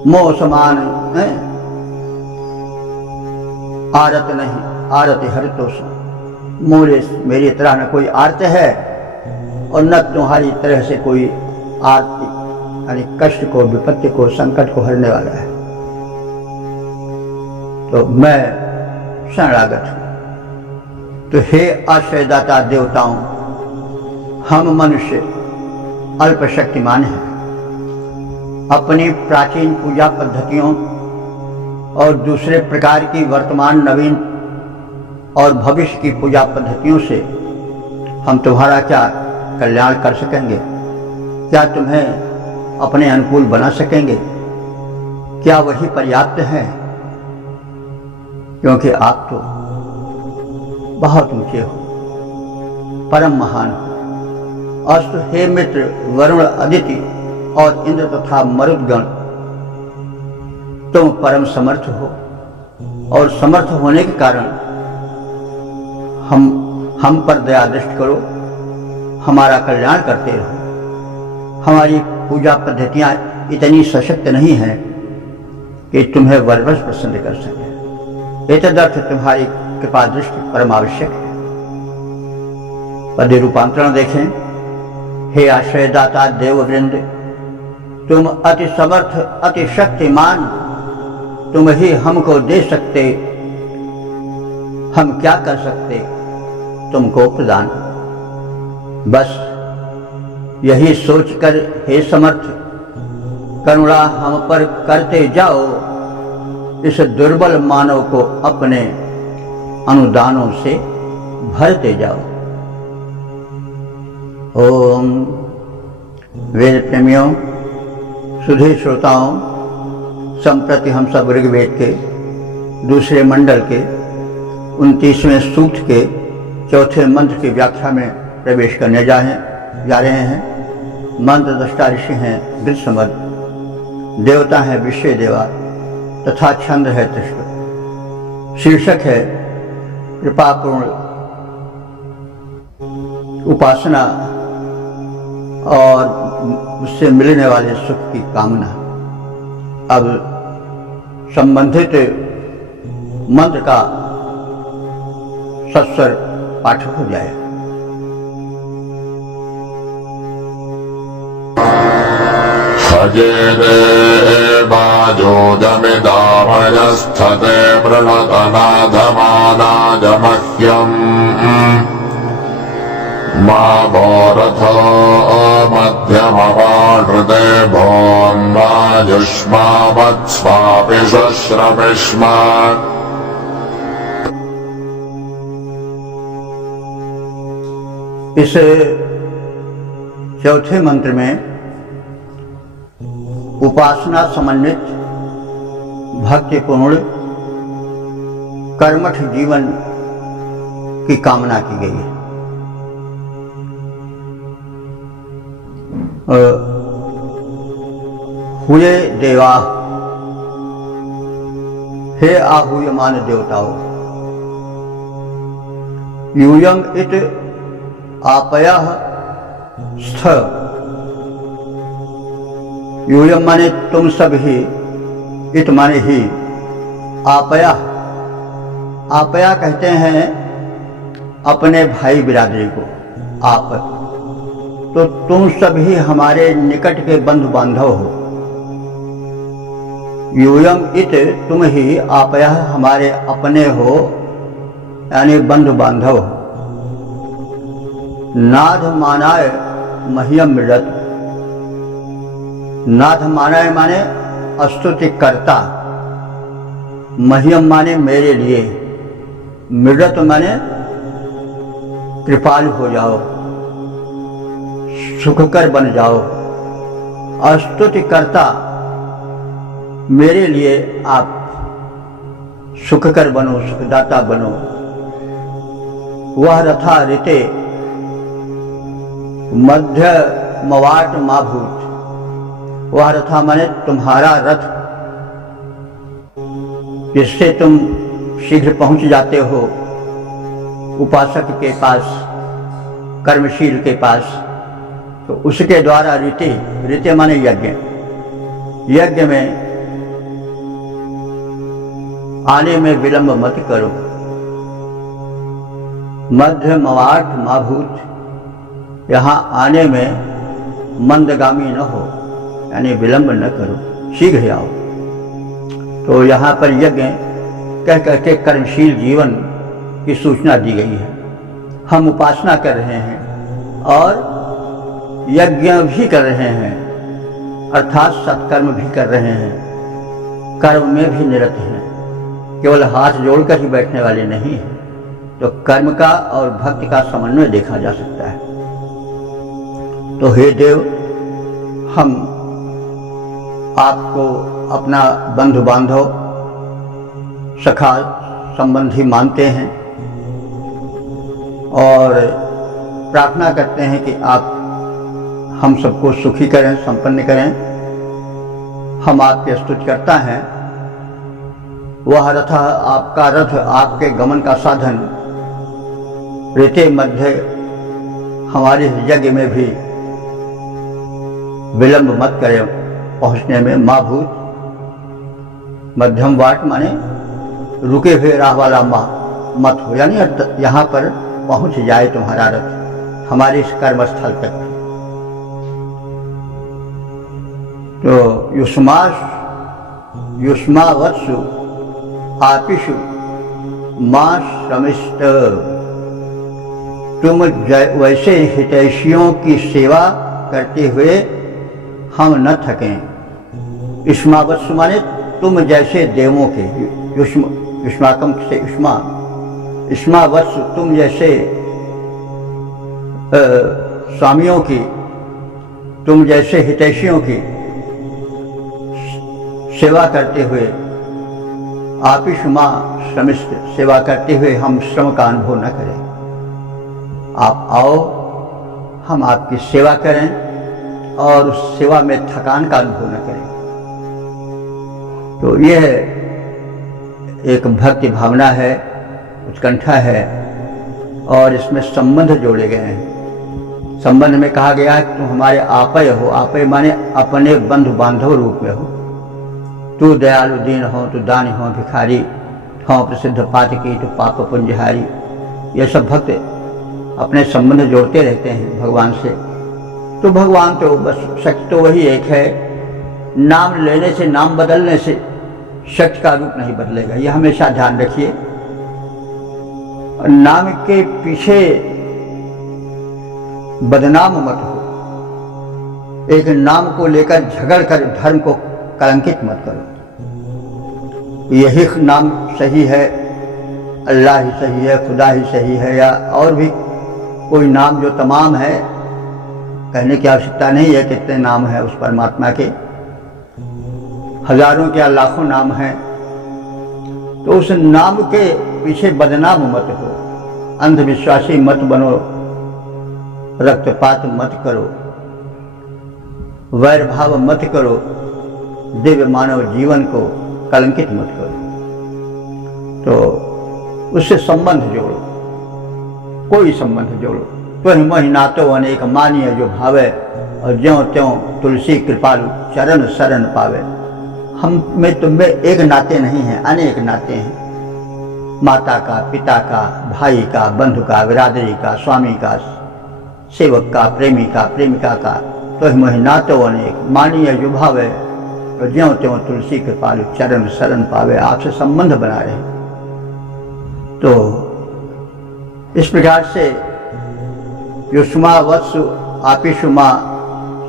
मोह समान है, आरत नहीं, आरत हरितोष। मोरे मेरी तरह न कोई आरत है और न तुम्हारी तरह से कोई आरती यानी कष्ट को, विपत्ति को, संकट को हरने वाला है। तो मैं शरणागत हूं। तो हे आश्रयदाता देवताओं, हम मनुष्य अल्प शक्तिमान हैं। अपनी प्राचीन पूजा पद्धतियों और दूसरे प्रकार की वर्तमान, नवीन और भविष्य की पूजा पद्धतियों से हम तुम्हारा क्या कल्याण कर सकेंगे? क्या तुम्हें अपने अनुकूल बना सकेंगे? क्या वही पर्याप्त है? क्योंकि आप तो बहुत ऊंचे हो। परम महान हो। अस्तु हे मित्र वरुण, अदिति और इंद्र तथा मरुदगण, तुम परम समर्थ हो और समर्थ होने के कारण हम पर दया दृष्टि करो, हमारा कल्याण करते रहो। हमारी पूजा पद्धतियां इतनी सशक्त नहीं हैं कि तुम्हें वरवश प्रसन्न कर सके। एतदर्थ तुम्हारी कृपा दृष्टि परम आवश्यक है। पद्य रूपांतरण देखें। हे आश्रयदाता देववृंद, तुम अति समर्थ अति शक्तिमान, तुम ही हमको दे सकते, हम क्या कर सकते तुमको प्रदान। बस यही सोचकर हे समर्थ, करुणा हम पर करते जाओ, इस दुर्बल मानव को अपने अनुदानों से भरते जाओ। ओम। वेद प्रेमियों, सुधे श्रोताओं, संप्रति हम सब ऋग्वेद के दूसरे मंडल के 29वें सूक्त के चौथे मंत्र की व्याख्या में प्रवेश करने जा रहे हैं। मंत्र दृष्टा ऋषि हैं गृत्समद, देवता है विश्व देवा तथा छंद है त्रिष्ट। शीर्षक है कृपापूर्ण उपासना और उससे मिलने वाले सुख की कामना। अब संबंधित मंत्र का सस्वर पाठ हो जाए। खजेरे बाजोदमिदाभयस्थते प्रणतनाथमानाजमह्यम् मा भोरथ मध्यमपाहृदे भोन्वाजुष्मावत्स्वापि शुश्रविष्मा। इस चौथे मंत्र में उपासना समन्वित भक्तिपूर्ण कर्मठ जीवन की कामना की गई है। हुए देवा, हे आहूयमान देवताओं, यूयम इत आपयः स्थ। यूयम माने तुम सब ही, इत माने ही, आपया, आपया कहते हैं अपने भाई बिरादरी को आप। तो तुम सभी हमारे निकट के बंधु बांधव हो। यूयम इत तुम ही, आपया हमारे अपने हो यानी बंधु बांधव हो। नाथ मानाय मह्यम मृडत। नाथ मानाय माने स्तुति करता, मह्यम माने मेरे लिए, मृडत माने कृपालु हो जाओ, सुखकर बन जाओ। स्तुति करता मेरे लिए आप सुखकर बनो, सुखदाता बनो। वह रथा ऋते मध्य मवाट माभूत। वह रथा माने तुम्हारा रथ, जिससे तुम शीघ्र पहुंच जाते हो उपासक के पास, कर्मशील के पास। तो उसके द्वारा ऋते, ऋते माने यज्ञ, यज्ञ में आने में विलंब मत करो। मध्य मवाट माभूत, यहाँ आने में मंदगामी न हो, यानी विलंब न करो, शीघ्र आओ। तो यहाँ पर यज्ञ कह करके कर्मशील जीवन की सूचना दी गई है। हम उपासना कर रहे हैं और यज्ञ भी कर रहे हैं, अर्थात सत्कर्म भी कर रहे हैं, कर्म में भी निरत हैं, केवल हाथ जोड़कर ही बैठने वाले नहीं हैं। तो कर्म का और भक्ति का समन्वय देखा जा सकता है। तो हे देव, हम आपको अपना बंधु बांधव, सखा संबंधी मानते हैं और प्रार्थना करते हैं कि आप हम सबको सुखी करें, संपन्न करें। हम आपके स्तुति करता हैं। वह रथ, आपका रथ, आपके गमन का साधन ऋते मध्य हमारे यज्ञ में भी विलंब मत करें पहुंचने में। माँ भूत, मध्यम वाट माने रुके हुए राह वाला मत हो, यानी यहाँ पर पहुंच जाए तुम्हारा रथ हमारे इस कर्मस्थल तक। तो युष्मावत्सु आपिषु मां श्रमिष्ट, तुम वैसे हितैषियों की सेवा करते हुए हम न थकें। युष्मावत्सु माने तुम जैसे देवों के, युष्माकम से युष्मावत्सु तुम जैसे स्वामियों की, तुम जैसे हितैषियों की सेवा करते हुए, आपिषुमा श्रमिष्ठ, सेवा करते हुए हम श्रम का अनुभव न करें। आप आओ, हम आपकी सेवा करें और उस सेवा में थकान का अनुभव न करें। तो यह एक भक्ति भावना है, उत्कंठा है, और इसमें संबंध जोड़े गए हैं। संबंध में कहा गया है तुम हमारे आपय हो। आपय माने अपने बंधु बांधव रूप में हो। तू दयालु दीन हो, तू दानी हो, भिखारी हो, प्रसिद्ध पातकी, तू पाप पुंजहारी। ये सब भक्त अपने संबंध जोड़ते रहते हैं भगवान से। तो भगवान तो बस शक्ति तो वही एक है। नाम लेने से, नाम बदलने से शक्ति का रूप नहीं बदलेगा, यह हमेशा ध्यान रखिए। नाम के पीछे बदनाम मत हो। एक नाम को लेकर झगड़ कर धर्म को कलंकित मत करो। यही नाम सही है, अल्लाह ही सही है, खुदा ही सही है, या और भी कोई नाम जो तमाम है, कहने की आवश्यकता नहीं है कितने नाम है उस परमात्मा के। हजारों क्या लाखों नाम हैं। तो उस नाम के पीछे बदनाम मत हो, अंधविश्वासी मत बनो, रक्तपात मत करो, वैर भाव मत करो, दिव्य मानव जीवन को कलंकित मत करो। तो उससे संबंध जोड़ो, कोई संबंध जोड़ो। तो मोहि नातो अनेक मानिय जो भावे, और ज्यों त्यों तुलसी कृपालु चरण शरण पावे। हम में तुम में एक नाते नहीं हैं, अनेक नाते हैं। माता का, पिता का, भाई का, बंधु का, बिरादरी का, स्वामी का, सेवक का, प्रेमी का, प्रेमिका का। तो मोहि नातो अनेक मानिय जो भावे, और ज्यों त्यों तुलसी कृपालु चरण शरण पावे। आपसे संबंध बना रहे। तो इस प्रकार से युष्मा वत्सु आपिषुमा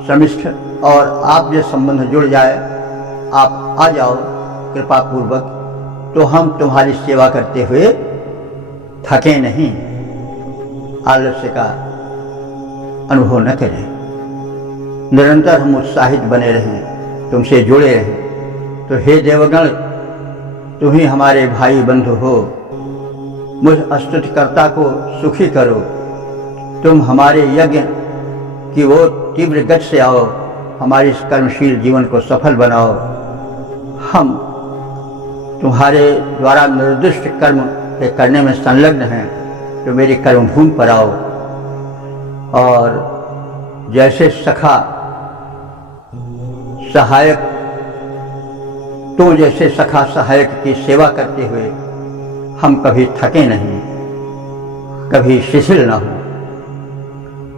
समिष्ठ, और आप ये संबंध जुड़ जाए, आप आ जाओ कृपा पूर्वक, तो हम तुम्हारी सेवा करते हुए थके नहीं, आलस्य का अनुभव न करें। निरंतर हम उत्साहित बने रहें, तुमसे जुड़े रहें। तो हे देवगण, तुम ही हमारे भाई बंधु हो। मुझ स्तुतिकर्ता को सुखी करो। तुम हमारे यज्ञ की वो तीव्र गति से आओ, हमारे इस कर्मशील जीवन को सफल बनाओ। हम तुम्हारे द्वारा निर्दिष्ट कर्म के करने में संलग्न हैं, तो मेरी कर्मभूमि पर आओ। और जैसे सखा सहायक, तुम जैसे सखा सहायक की सेवा करते हुए हम कभी थके नहीं, कभी शिथिल न हो।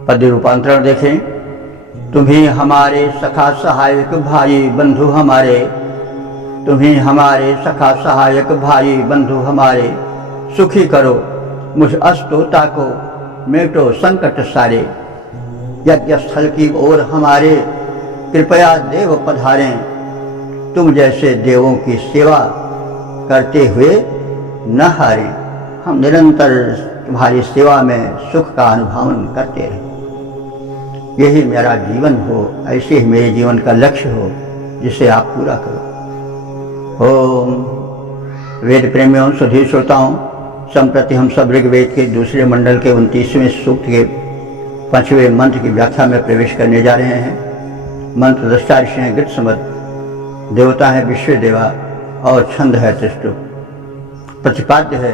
पद्य रूपांतरण देखें। तुम्ही हमारे सखा सहायक भाई बंधु हमारे, तुम्ही हमारे सखा सहायक भाई बंधु हमारे। सुखी करो मुझ अस्तोता को, मेटो संकट सारे। यज्ञ स्थल की ओर हमारे कृपया देव पधारें। तुम जैसे देवों की सेवा करते हुए न हारें। हम निरंतर तुम्हारी सेवा में सुख का अनुभवन करते रहें। यही मेरा जीवन हो, ऐसे ही मेरे जीवन का लक्ष्य हो, जिसे आप पूरा करो। ओम। वेद प्रेमियों, सुधी श्रोताओं, संप्रति हम सब ऋग्वेद के दूसरे मंडल के 29वें सूक्त के पांचवें मंत्र की व्याख्या में प्रवेश करने जा रहे हैं। मंत्र दृष्टा ऋषि हैं गृत्समत, देवता है विश्व देवा और छंद है त्रिष्टु। प्रतिपाद्य है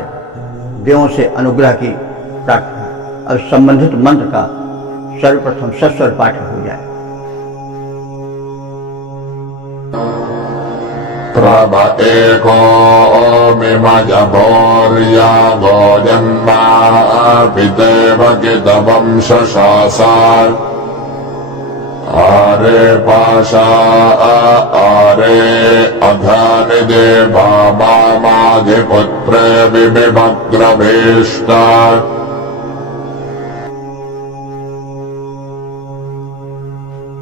देवों से अनुग्रह की प्रार्थना। अब संबंधित मंत्र का सर्वप्रथम सस्वर पाठ हो जाए। प्रभ एको मिमजभोर्या गोजन्मापितेव कितवंशशासात् आरे पाशा आरे अधानिदे मामाधिपुत्रे विविभद्रभीष्टात्।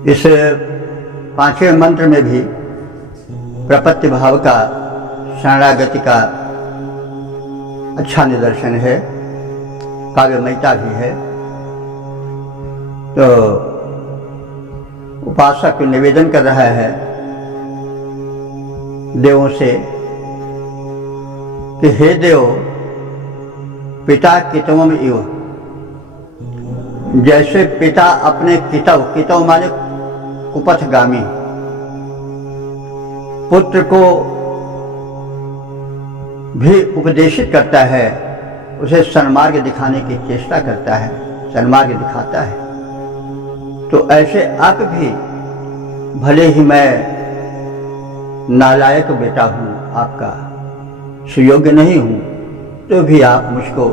इस पांचवें मंत्र में भी प्रपत्ति भाव का, शरणागति का अच्छा निदर्शन है, काव्यमयता भी है। तो उपासक निवेदन कर रहा है देवों से कि हे देव, पिता कितवम इव, जैसे पिता अपने कितव, कितव माने कुपथगामी पुत्र को भी उपदेशित करता है, उसे सन्मार्ग दिखाने की चेष्टा करता है, सन्मार्ग दिखाता है। तो ऐसे आप भी, भले ही मैं नालायक बेटा हूँ आपका, सुयोग्य नहीं हूँ, तो भी आप मुझको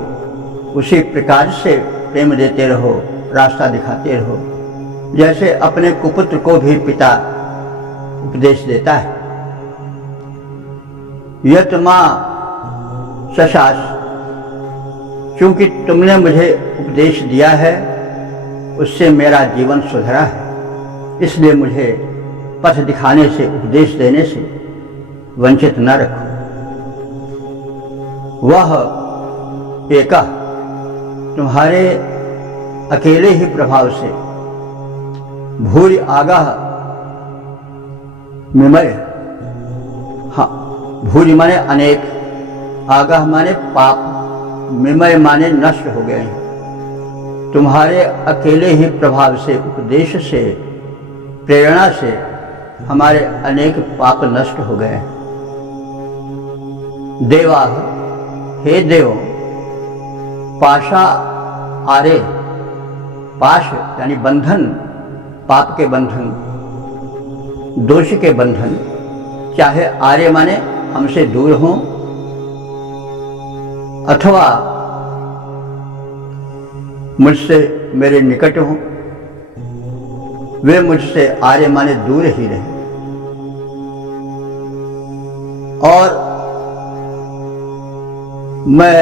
उसी प्रकार से प्रेम देते रहो, रास्ता दिखाते रहो, जैसे अपने कुपुत्र को भी पिता उपदेश देता है। यत मां शशास, क्योंकि तुमने मुझे उपदेश दिया है, उससे मेरा जीवन सुधरा है, इसलिए मुझे पथ दिखाने से, उपदेश देने से वंचित न रखो। वह एका, तुम्हारे अकेले ही प्रभाव से, भूरि आगाह मिमय, हाँ, भूरि माने अनेक, आगाह माने पाप, मिमय माने नष्ट हो गए हैं। तुम्हारे अकेले ही प्रभाव से, उपदेश से, प्रेरणा से हमारे अनेक पाप नष्ट हो गए हैं। देवा, हे देव, पाशा आरे, पाश यानी बंधन, पाप के बंधन, दोष के बंधन, चाहे आर्य माने हमसे दूर हों अथवा मुझसे मेरे निकट हों, वे मुझसे आर्य माने दूर ही रहे। और मैं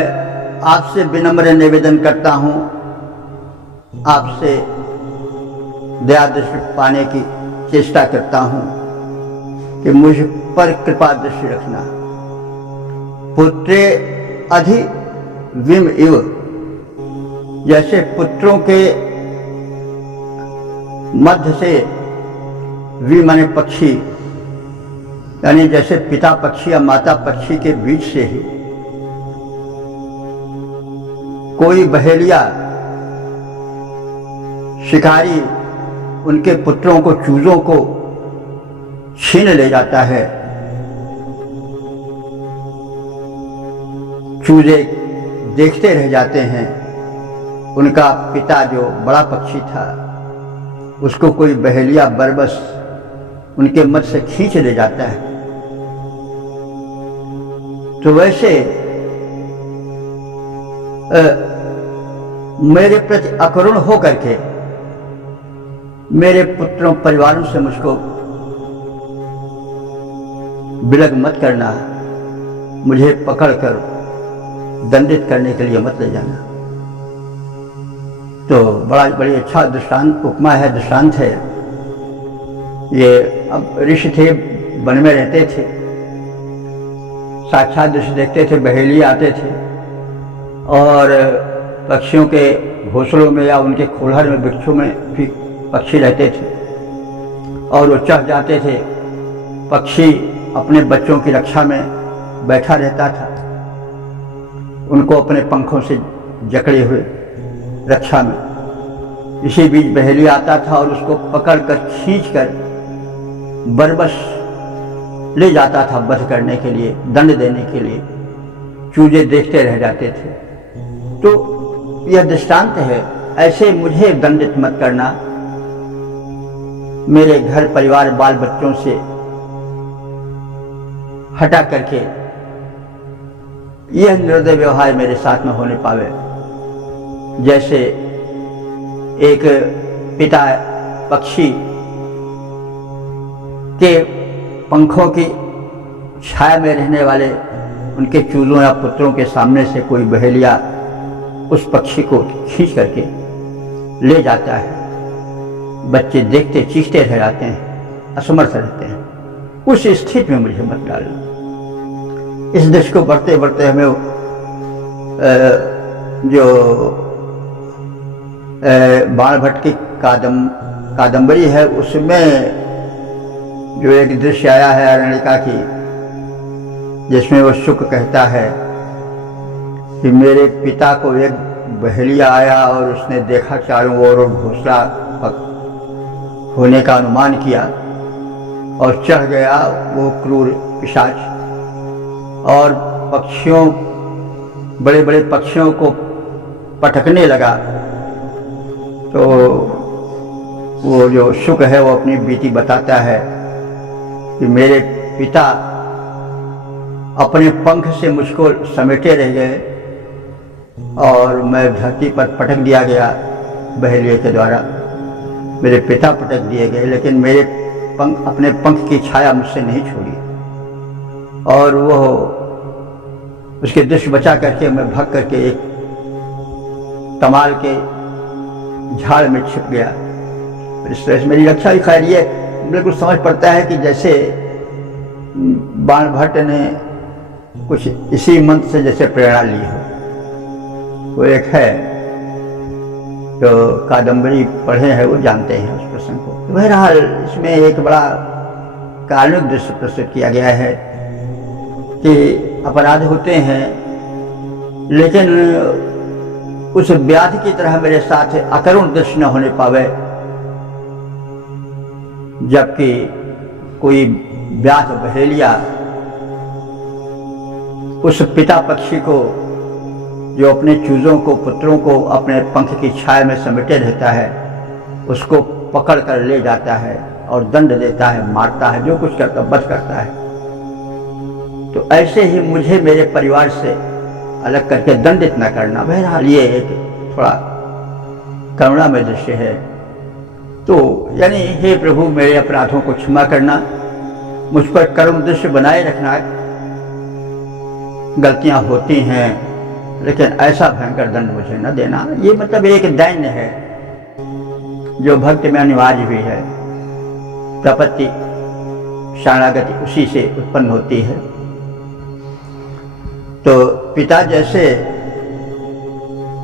आपसे विनम्र निवेदन करता हूं, आपसे दया दृष्टि पाने की चेष्टा करता हूं कि मुझ पर कृपा दृष्टि रखना। पुत्रे अधि विम इव, जैसे पुत्रों के मध्य से, वि माने पक्षी, यानी जैसे पिता पक्षी या माता पक्षी के बीच से ही कोई बहेलिया शिकारी उनके पुत्रों को, चूजों को छीन ले जाता है। चूजे देखते रह जाते हैं, उनका पिता जो बड़ा पक्षी था उसको कोई बहेलिया बरबस उनके मध्य से खींच ले जाता है। तो वैसे मेरे प्रति अकरुण हो करके मेरे पुत्रों परिवारों से मुझको विलग मत करना, मुझे पकड़कर दंडित करने के लिए मत ले जाना। तो बड़ी अच्छा दृष्टांत, उपमा है, दृष्टांत है ये। अब ऋषि थे, वन में रहते थे, साक्षात दृश्य देखते थे, बहेली आते थे और पक्षियों के घोंसलों में या उनके खोलहर में, वृक्षों में भी पक्षी रहते थे और वो चढ़ जाते थे। पक्षी अपने बच्चों की रक्षा में बैठा रहता था, उनको अपने पंखों से जकड़े हुए रक्षा में। इसी बीच बहेली आता था और उसको पकड़कर खींचकर बरबस ले जाता था वध करने के लिए, दंड देने के लिए। चूजे देखते रह जाते थे। तो यह दृष्टांत है, ऐसे मुझे दंडित मत करना, मेरे घर परिवार बाल बच्चों से हटा करके यह निर्दय व्यवहार मेरे साथ में होने पावे। जैसे एक पिता पक्षी के पंखों की छाया में रहने वाले उनके चूजों या पुत्रों के सामने से कोई बहेलिया उस पक्षी को खींच करके ले जाता है, बच्चे देखते चीखते रह जाते हैं, असमर्थ रहते हैं। उस स्थिति में मुझे मत डालना। इस देश को बढ़ते बढ़ते हमें जो बाणभट्ट की कादम्बरी है, उसमें जो एक दृश्य आया है अरण्यका की, जिसमें वो शुक कहता है कि मेरे पिता को एक बहेलिया आया और उसने देखा चारों ओर और घोंसला होने का अनुमान किया और चढ़ गया वो क्रूर पिशाच और पक्षियों, बड़े बड़े पक्षियों को पटकने लगा। तो वो जो शुक है वो अपनी बीती बताता है कि मेरे पिता अपने पंख से मुझको समेटे रह गए और मैं धरती पर पटक दिया गया बहेलिए के द्वारा। मेरे पिता पटक दिए गए, लेकिन मेरे अपने पंख की छाया मुझसे नहीं छोड़ी और वो उसके दृश्य बचा करके मैं भाग करके एक तमाल के झाड़ में छिप गया। इस तरह से मेरी रक्षा भी खैर ये बिल्कुल समझ पड़ता है कि जैसे बाणभट्ट ने कुछ इसी मंत्र से जैसे प्रेरणा ली हो। वो एक है जो कादम्बरी पढ़े हैं वो जानते हैं उस प्रसंग को। तो बहरहाल इसमें एक बड़ा काल्पनिक दृश्य प्रस्तुत किया गया है कि अपराध होते हैं, लेकिन उस व्याधि की तरह मेरे साथ अकरुण दृश्य न होने पावे, जबकि कोई व्याध बहेलिया उस पिता पक्षी को जो अपने चूजों को, पुत्रों को अपने पंख की छाया में समेटे रहता है, उसको पकड़ कर ले जाता है और दंड देता है, मारता है, जो कुछ करता वध करता है। तो ऐसे ही मुझे मेरे परिवार से अलग करके दंडित न करना। बहरहाल ये एक थोड़ा करुणामय दृश्य है। तो यानी हे प्रभु मेरे अपराधों को क्षमा करना, मुझ पर करुण दृश्य बनाए रखना। गलतियां होती हैं, लेकिन ऐसा भयंकर दंड मुझे न देना। ये मतलब एक दैन्य है जो भक्ति में अनिवार्य भी है। प्रपत्ति शरणागति उसी से उत्पन्न होती है। तो पिता जैसे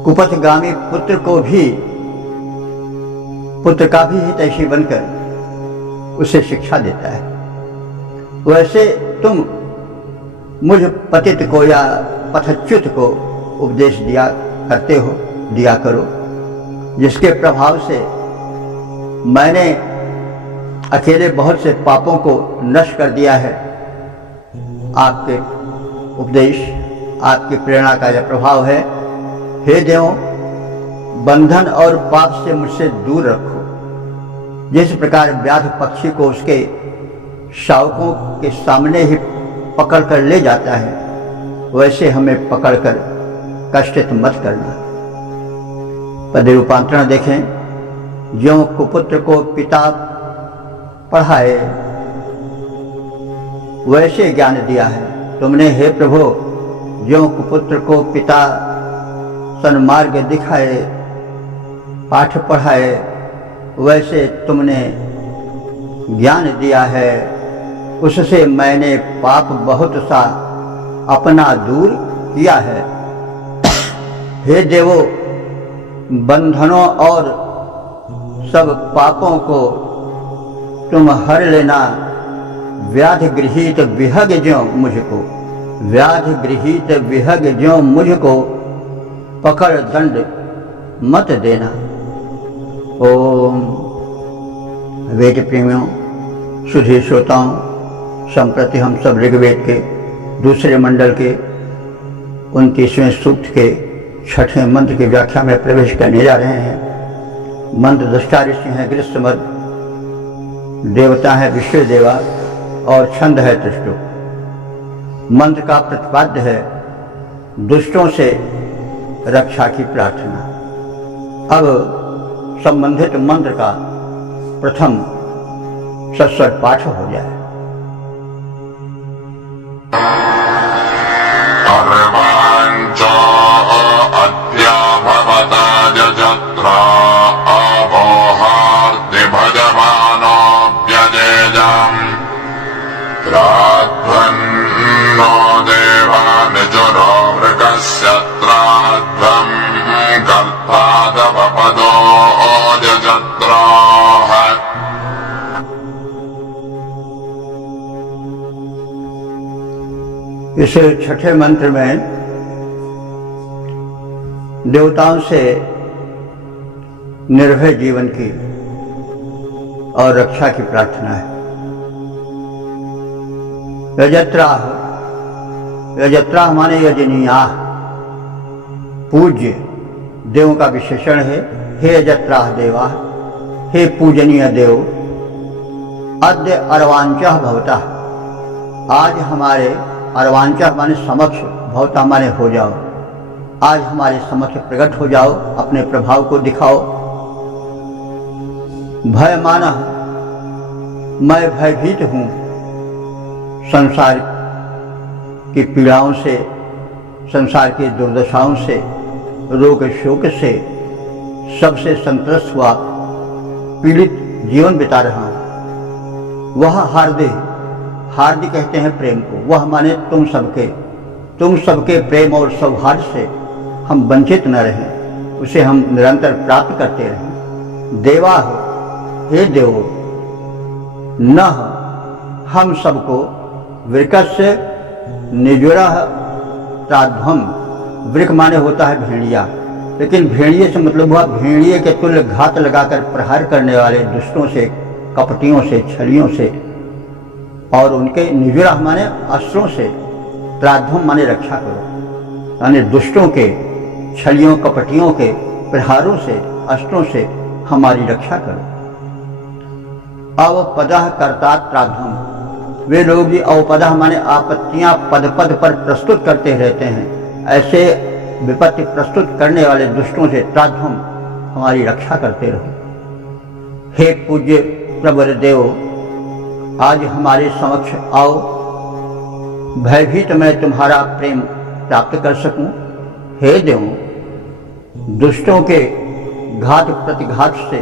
कुपथगामी पुत्र को भी पुत्र का भी हितैषी बनकर उसे शिक्षा देता है, वैसे तुम मुझ पतित को या पथच्युत को उपदेश दिया करो, जिसके प्रभाव से मैंने अकेले बहुत से पापों को नष्ट कर दिया है। आपके उपदेश, आपकी प्रेरणा का यह प्रभाव है। हे देवों, बंधन और पाप से मुझसे दूर रखो। जिस प्रकार व्याध पक्षी को उसके शावकों के सामने ही पकड़कर ले जाता है, वैसे हमें पकड़कर कष्टित मत करना। पद रूपांतरण देखें। ज्यों कुपुत्र को पिता पढ़ाए वैसे ज्ञान दिया है तुमने, हे प्रभु। ज्यों कुपुत्र को पिता सन्मार्ग दिखाए, पाठ पढ़ाए, वैसे तुमने ज्ञान दिया है। उससे मैंने पाप बहुत सा अपना दूर किया है। हे देवो, बंधनों और सब पापों को तुम हर लेना। व्याधि गृहीत विहग ज्यों मुझको, व्याधि गृहीत विहग ज्यों मुझको पकड़ दंड मत देना। ओम। वेद प्रेमियों, सुधीर श्रोताओं, संप्रति हम सब ऋग्वेद के दूसरे मंडल के 29वें सूक्त के 6ठे मंत्र की व्याख्या में प्रवेश करने जा रहे हैं। मंत्र दृष्टा ऋषि हैं गृहस्मद, देवता है विश्व देवा और छंद है त्रिष्टु। मंत्र का प्रतिपाद्य है दुष्टों से रक्षा की प्रार्थना। अब संबंधित मंत्र का प्रथम सस्वर पाठ हो जाए। अर्वाञ्चो अद्या भवता जजत्रा अभोहार्ति भजमानोऽप्यजेजम् त्राध्वन्नो देवा निजुरो मृगस्य त्राध्वम् कर्तादवपदो जजत्राः। इस छठे मंत्र में देवताओं से निर्भय जीवन की और रक्षा की प्रार्थना है। यजत्राह, यजत्राह माने यजनीयाह, पूज्य देवों का विशेषण है। हे यजत्राह देवा, हे पूजनीय देव, अद्य अर्वांचः भवतः, आज हमारे, अर्वांचः माने समक्ष, भवता माने हो जाओ, आज हमारे समक्ष प्रकट हो जाओ, अपने प्रभाव को दिखाओ। भयमानः, मैं भयभीत हूँ संसार की पीड़ाओं से, संसार की दुर्दशाओं से, रोग शोक से, सबसे संतुष्ट हुआ पीड़ित जीवन बिता रहा हूँ। वह हार्दिक, हार्दिक कहते हैं प्रेम को, वह माने तुम सबके प्रेम और सौहार्द से हम वंचित न रहें, उसे हम निरंतर प्राप्त करते रहें। देवा हो, हे देवो, न हम सबको वृकस्य निजुरः प्राध्वम, वृक माने होता है भेड़िया, लेकिन भेड़िए से मतलब हुआ भेड़िए के तुल्य घात लगाकर प्रहार करने वाले दुष्टों से, कपटियों से, छलियों से, और उनके निजुरा माने अस्त्रों से, प्राध्वम माने रक्षा करो, यानी दुष्टों के, छलियों, कपटियों के प्रहारों से, अस्त्रों से हमारी रक्षा करो। अवपदः कर्ता प्राध्वम, वे लोग भी अवपदः माने आपत्तियां पद पद पर प्रस्तुत करते रहते हैं, ऐसे विपत्ति प्रस्तुत करने वाले दुष्टों से प्राध्वम हमारी रक्षा करते रहो। हे पूज्य प्रवर देव, आज हमारे समक्ष आओ, भयभीत मैं तुम्हारा प्रेम प्राप्त कर सकूं। हे देव, दुष्टों के घात प्रतिघात से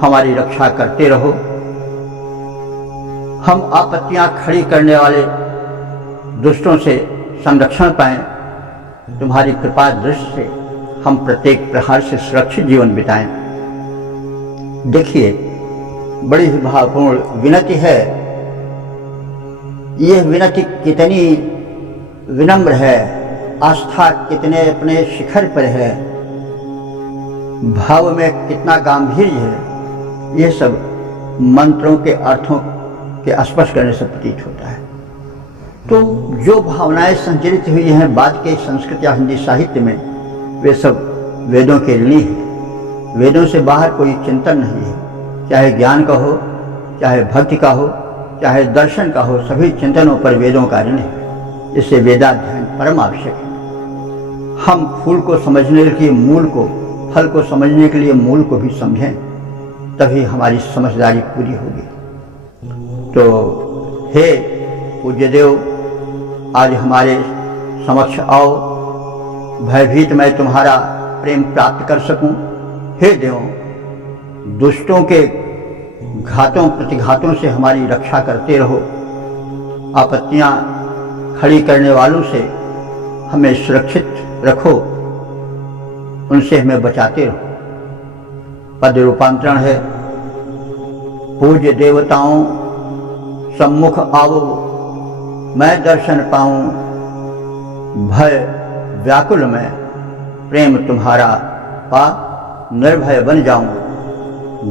हमारी रक्षा करते रहो। हम आपत्तियां खड़ी करने वाले दुष्टों से संरक्षण पाएं, तुम्हारी कृपा दृष्टि से हम प्रत्येक प्रहार से सुरक्षित जीवन बिताएं। देखिए, बड़ी ही भावपूर्ण विनती है। यह विनती कितनी विनम्र है, आस्था कितने अपने शिखर पर है, भाव में कितना गांधीर्य है, यह सब मंत्रों के अर्थों के स्पर्श करने से प्रतीत होता है। तो जो भावनाएं संचरित हुई हैं बाद के संस्कृत या हिंदी साहित्य में, वे सब वेदों के ऋणी हैं। वेदों से बाहर कोई चिंतन नहीं है, चाहे ज्ञान का हो, चाहे भक्ति का हो, चाहे दर्शन का हो, सभी चिंतनों पर वेदों का ऋण है। इससे वेदाध्ययन परम आवश्यक है। हम फूल को समझने के लिए मूल को, फल को समझने के लिए मूल को भी समझें, तभी हमारी समझदारी पूरी होगी। तो हे पूज्य देव, आज हमारे समक्ष आओ, भयभीत मैं तुम्हारा प्रेम प्राप्त कर सकूं। हे देव, दुष्टों के घातों प्रतिघातों से हमारी रक्षा करते रहो। आपत्तियां खड़ी करने वालों से हमें सुरक्षित रखो, उनसे हमें बचाते रहो। पद रूपांतरण है, पूज्य देवताओं सम्मुख आओ, मैं दर्शन पाऊं, भय व्याकुल में प्रेम तुम्हारा पा निर्भय बन जाऊं,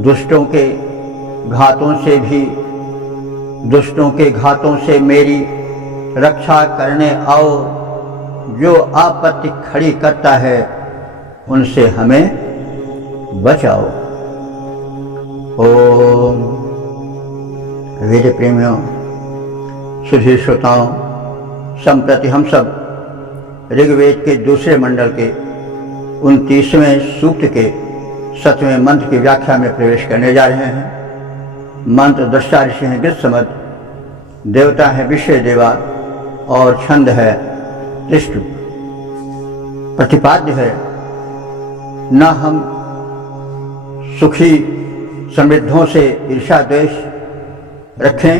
दुष्टों के घातों से मेरी रक्षा करने आओ। जो आपत्ति खड़ी करता है उनसे हमें बचाओ। ओम। वेद प्रेमियों, सुधी श्रोताओं, संप्रति हम सब ऋग्वेद के दूसरे मंडल के 29वें सूक्त के 7वें मंत्र की व्याख्या में प्रवेश करने जा रहे हैं। मंत्र दृष्टा ऋषि हैं गृत्समद, देवता है विश्व देवा और छंद है त्रिष्टु। प्रतिपाद्य है, न हम सुखी समृद्धों से ईर्ष्या द्वेष रखें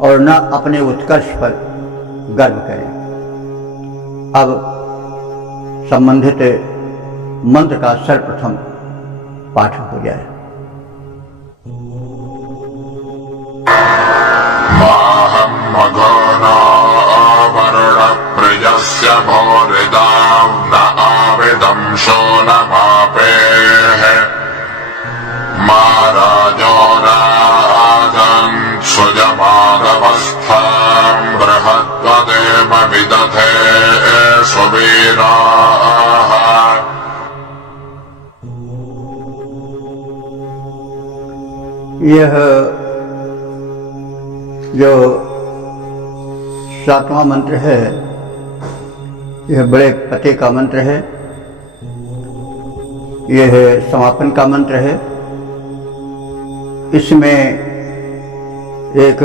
और न अपने उत्कर्ष पर गर्व करें। अब संबंधित मंत्र का सर्वप्रथम पाठ हो जाए। माहं मघोनो वरुण प्रियस्य भोरिदां न आविदं शोनमापेः मा राजो राजं सुजमादवस्थां बृहद्वदेव विदधे सुवीराः। यह जो 7वां मंत्र है, यह बड़े पते का मंत्र है। यह समापन का मंत्र है। इसमें एक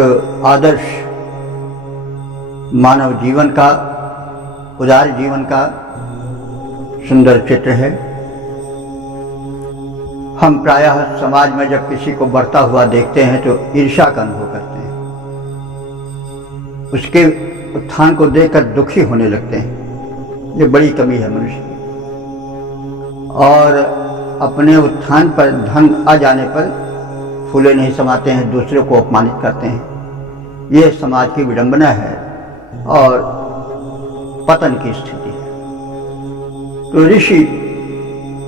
आदर्श मानव जीवन का, उदार जीवन का सुंदर चित्र है। हम प्रायः समाज में जब किसी को बढ़ता हुआ देखते हैं तो ईर्ष्या का अनुभव करते हैं, उसके उत्थान को देखकर दुखी होने लगते हैं। ये बड़ी कमी है मनुष्य की। और अपने उत्थान पर, धन आ जाने पर फूले नहीं समाते हैं, दूसरे को अपमानित करते हैं। ये समाज की विडंबना है और पतन की स्थिति है। तो ऋषि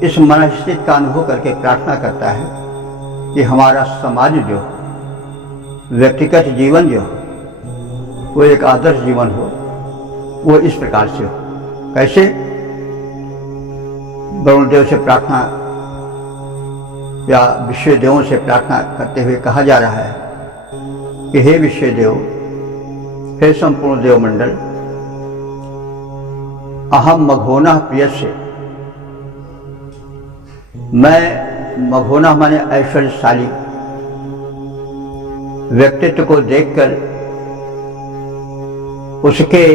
इस मनस्थिति का अनुभव करके प्रार्थना करता है कि हमारा समाज जो, व्यक्तिगत जीवन जो वो एक आदर्श जीवन हो, वो इस प्रकार से हो। कैसे? वरुणदेव से प्रार्थना या विश्व देवों से प्रार्थना करते हुए कहा जा रहा है कि हे विश्व देव, हे संपूर्ण देवमंडल, अहम मघोना प्रियस्य, मैं मघोना माने ऐश्वर्यशाली व्यक्तित्व को देखकर उसके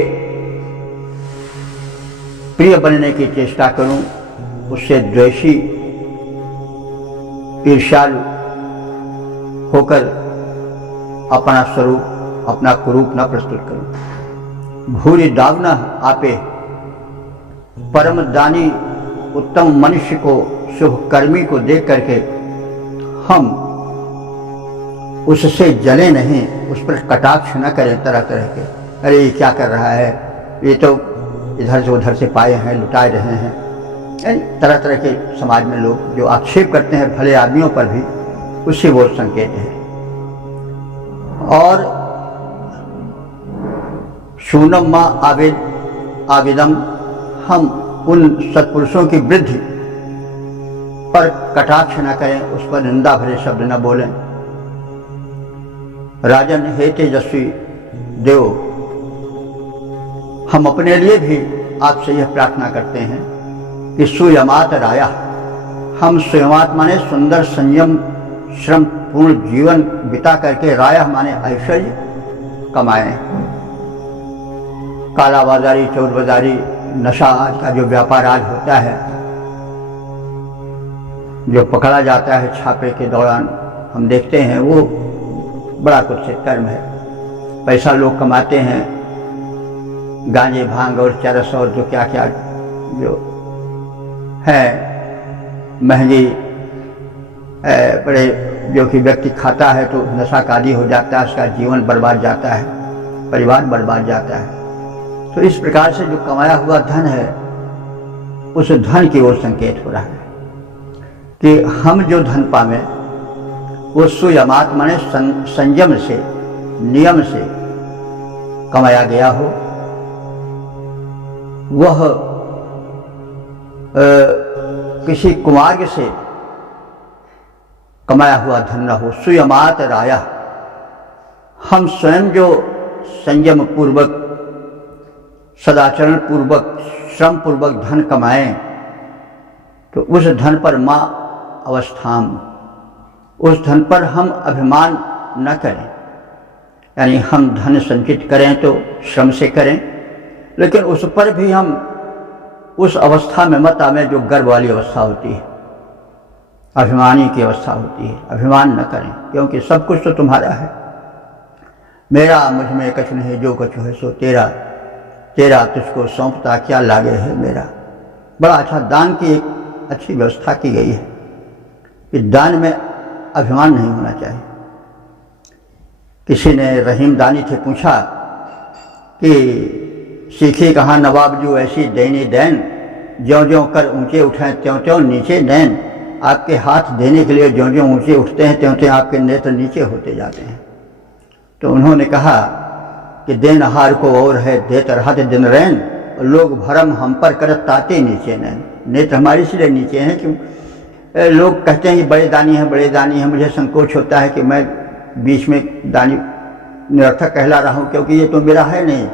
प्रिय बनने की चेष्टा करूं, उससे द्वेषी ईर्ष्यालु होकर अपना स्वरूप, अपना कुरूप न प्रस्तुत करूं। भूरि दावना आपे, परम दानी उत्तम मनुष्य को, शुभ कर्मी को देख करके हम उससे जले नहीं, उस पर कटाक्ष न करें तरह तरह के। अरे ये क्या कर रहा है, ये तो इधर से उधर से पाए हैं, लुटाए रहे हैं। तरह तरह के समाज में लोग जो आक्षेप करते हैं भले आदमियों पर भी, उससे वो संकेत है। और शूनम माँ आवेदम, हम उन सत्पुरुषों की वृद्धि पर कटाक्ष न करें, उस पर निंदा भरे शब्द न बोलें। राजन हे तेजस्वी देव, हम अपने लिए भी आपसे यह प्रार्थना करते हैं कि सुयमात राया, हम सुयमात माने सुंदर संयम श्रम पूर्ण जीवन बिता करके, राया माने ऐश्वर्य कमाएं। कालाबाजारी, चोरबाजारी, नशा आज का जो व्यापार आज होता है, जो पकड़ा जाता है छापे के दौरान, हम देखते हैं वो बड़ा कुछ कर्म है। पैसा लोग कमाते हैं, गांजे भांग और चरस और जो क्या क्या जो है महंगी बड़े जो कि व्यक्ति खाता है तो नशा का आदी हो जाता है, उसका जीवन बर्बाद जाता है, परिवार बर्बाद जाता है। तो इस प्रकार से जो कमाया हुआ धन है, उस धन की ओर संकेत हो रहा है। कि हम जो धन पावें वो सुयमात माने संयम से, नियम से कमाया गया हो, वह किसी कुमार्ग से कमाया हुआ धन न हो। सुयमात राया, हम स्वयं जो संयम पूर्वक, सदाचरण पूर्वक, श्रम पूर्वक धन कमाएं, तो उस धन पर माँ अवस्थाम, उस धन पर हम अभिमान न करें। यानी हम धन संचित करें तो श्रम से करें, लेकिन उस पर भी हम उस अवस्था में मत आवें जो गर्व वाली अवस्था होती है, अभिमानी की अवस्था होती है। अभिमान न करें, क्योंकि सब कुछ तो तुम्हारा है। मेरा मुझ में कुछ नहीं, जो कुछ है सो तेरा, तेरा तुझको सौंपता क्या लागे है मेरा। बड़ा अच्छा दान की एक अच्छी व्यवस्था की गई है कि दान में अभिमान नहीं होना चाहिए। किसी ने रहीम दानी से पूछा कि सीखी कहाँ नवाब जो ऐसी दैनी दैन, ज्यों ज्यों कर ऊंचे उठें त्यों त्यों नीचे नैन। आपके हाथ देने के लिए ज्यों ज्यों ऊंचे उठते हैं त्यों त्यों आपके नेत्र नीचे होते जाते हैं। तो उन्होंने कहा कि देनहार को और है देत रहत दिन रैन, लोग भरम हम पर करत ताते नीचे नैन। नेत्र हमारे इसलिए नीचे हैं क्यों, लोग कहते हैं कि बड़े दानी हैं, बड़े दानी हैं। मुझे संकोच होता है कि मैं बीच में दानी निरर्थक कहला रहा हूँ, क्योंकि ये तो मेरा है नहीं,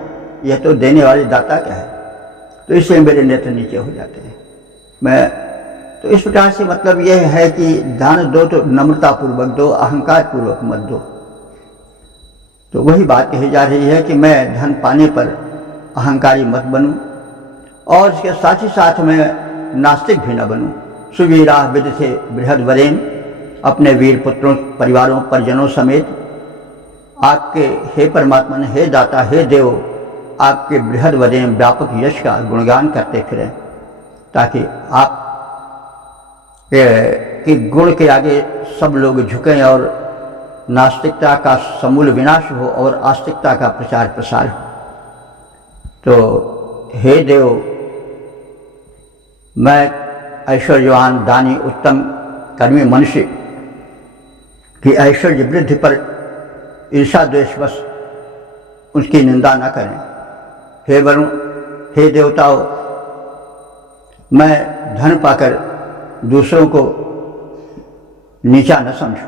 यह तो देने वाले दाता का है, तो इसलिए मेरे नेत्र नीचे हो जाते हैं। मैं तो इस प्रकार से मतलब यह है कि दान दो तो नम्रतापूर्वक दो, अहंकार पूर्वक मत दो। तो वही बात कही जा रही है कि मैं धन पाने पर अहंकारी मत बनूं, और इसके साथ ही साथ मैं नास्तिक भी न बनूं। सुवीरा विद से बृहद वरेन, अपने वीर पुत्रों, परिवारों, परिजनों समेत आपके हे परमात्मा ने, हे दाता, हे देव, आपके बृहद वरेन व्यापक यश का गुणगान करते फिरें, ताकि आप के गुण के आगे सब लोग झुकें और नास्तिकता का समूल विनाश हो और आस्तिकता का प्रचार प्रसार हो। तो हे देव, मैं ऐश्वर्यवान, दानी, उत्तम कर्मी मनुष्य की ऐश्वर्य वृद्धि पर ईर्षा द्वेषवश उसकी निंदा न करें। हे वरुण, हे देवताओं, मैं धन पाकर दूसरों को नीचा न समझूं,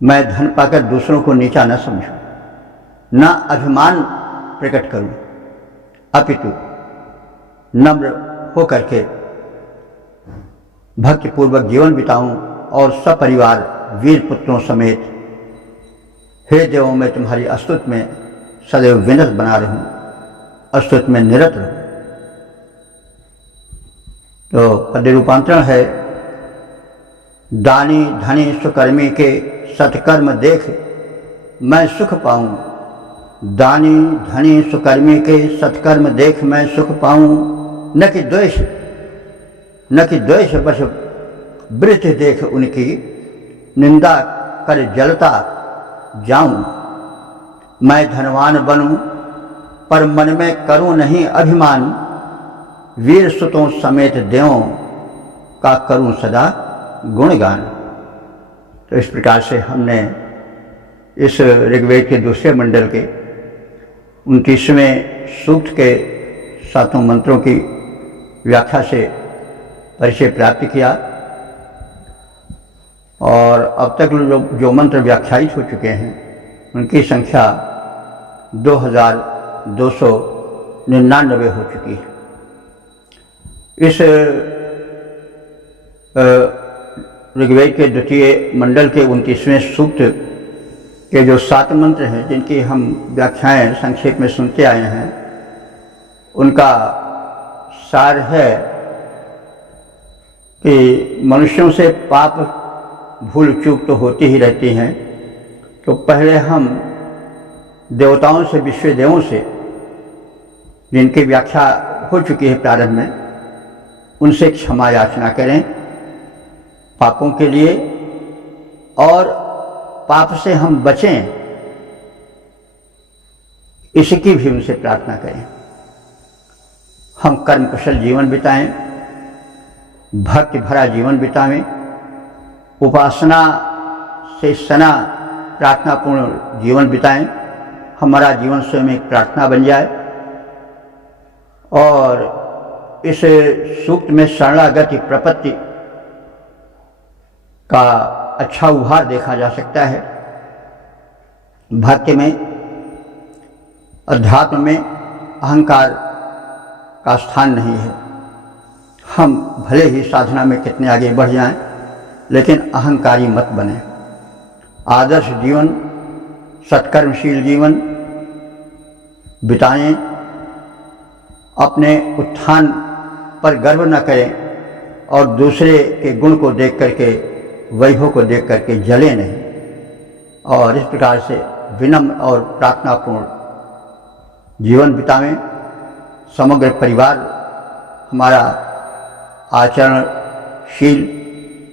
मैं धन पाकर दूसरों को नीचा न समझूं, न अभिमान प्रकट करूं, अपितु नम्र होकर के भक्तिपूर्वक जीवन बिताऊं और सपरिवार वीर पुत्रों समेत हे देवों, मैं तुम्हारी स्तुति में सदैव विनत बना रहूं, स्तुति में निरत रहूं। तो पद्य रूपांतरण है, दानी धनी सुकर्मी के सत्कर्म देख मैं सुख पाऊं। दानी धनी सुकर्मी के सत्कर्म देख मैं सुख पाऊं। न कि द्वेष बस वृत्ति देख उनकी, निंदा कर जलता जाऊं। मैं धनवान बनूं पर मन में करूं नहीं अभिमान। वीर सुतों समेत देवों का करूं सदा गुणगान। तो इस प्रकार से हमने इस ऋग्वेद के दूसरे मंडल के 29वें सूक्त के 7 मंत्रों की व्याख्या से परिचय प्राप्त किया, और अब तक जो मंत्र व्याख्यायित हो चुके हैं उनकी संख्या 2299 हो चुकी है। इस ऋग्वेद के द्वितीय मंडल के 29वें सूक्त के जो 7 मंत्र हैं, जिनकी हम व्याख्याएं संक्षेप में सुनते आए हैं, उनका सार है कि मनुष्यों से पाप भूल चूक तो होती ही रहती हैं, तो पहले हम देवताओं से, विश्व देवों से, जिनकी व्याख्या हो चुकी है प्रारंभ में, उनसे क्षमा याचना करें पापों के लिए, और पाप से हम बचें इसकी भी उनसे प्रार्थना करें। हम कर्म कुशल जीवन बिताएं भक्ति भरा जीवन बितावें, उपासना से सना प्रार्थनापूर्ण जीवन बिताएं। हमारा जीवन स्वयं एक प्रार्थना बन जाए और इस सूक्त में शरणागति प्रपत्ति का अच्छा उभार देखा जा सकता है। भक्ति में, अध्यात्म में अहंकार का स्थान नहीं है। हम भले ही साधना में कितने आगे बढ़ जाएं, लेकिन अहंकारी मत बने। आदर्श जीवन, सत्कर्मशील जीवन बिताएं। अपने उत्थान पर गर्व न करें और दूसरे के गुण को देख करके, वैभव को देख करके जले नहीं। और इस प्रकार से विनम्र और प्रार्थनापूर्ण जीवन बितावें। समग्र परिवार हमारा आचरणशील,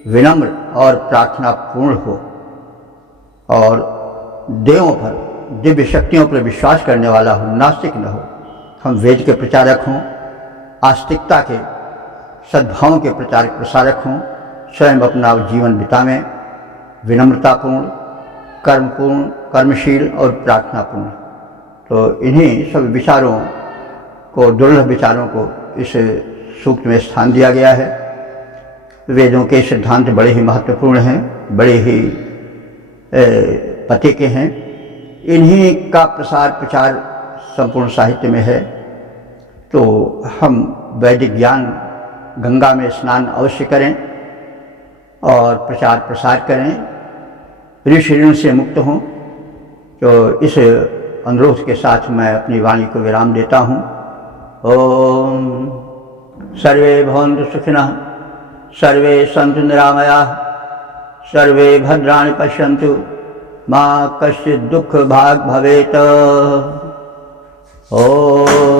विनम्र और प्रार्थनापूर्ण हो और देवों पर, दिव्य शक्तियों पर विश्वास करने वाला हो, नास्तिक न हो। हम वेद के प्रचारक हों, आस्तिकता के, सद्भावों के प्रचारक प्रसारक हों। स्वयं अपना जीवन बितावें विनम्रतापूर्ण, कर्मपूर्ण, कर्मशील और प्रार्थनापूर्ण। तो इन्हीं सब विचारों को, दुर्लभ विचारों को इस सूक्त में स्थान दिया गया है। वेदों के सिद्धांत बड़े ही महत्वपूर्ण हैं, बड़े ही पते के हैं। इन्हीं का प्रसार प्रचार संपूर्ण साहित्य में है। तो हम वैदिक ज्ञान गंगा में स्नान अवश्य करें और प्रचार प्रसार करें, ऋषि ऋण से मुक्त हों। तो इस अनुरोध के साथ मैं अपनी वाणी को विराम देता हूँ। ओम सर्वे भवन्तु सुखिनः, सर्वे सन्तु निरामयाः, सर्वे भद्राणि पश्यन्तु, मा कश्चित् दुःख भाग् भवेत्। ओम।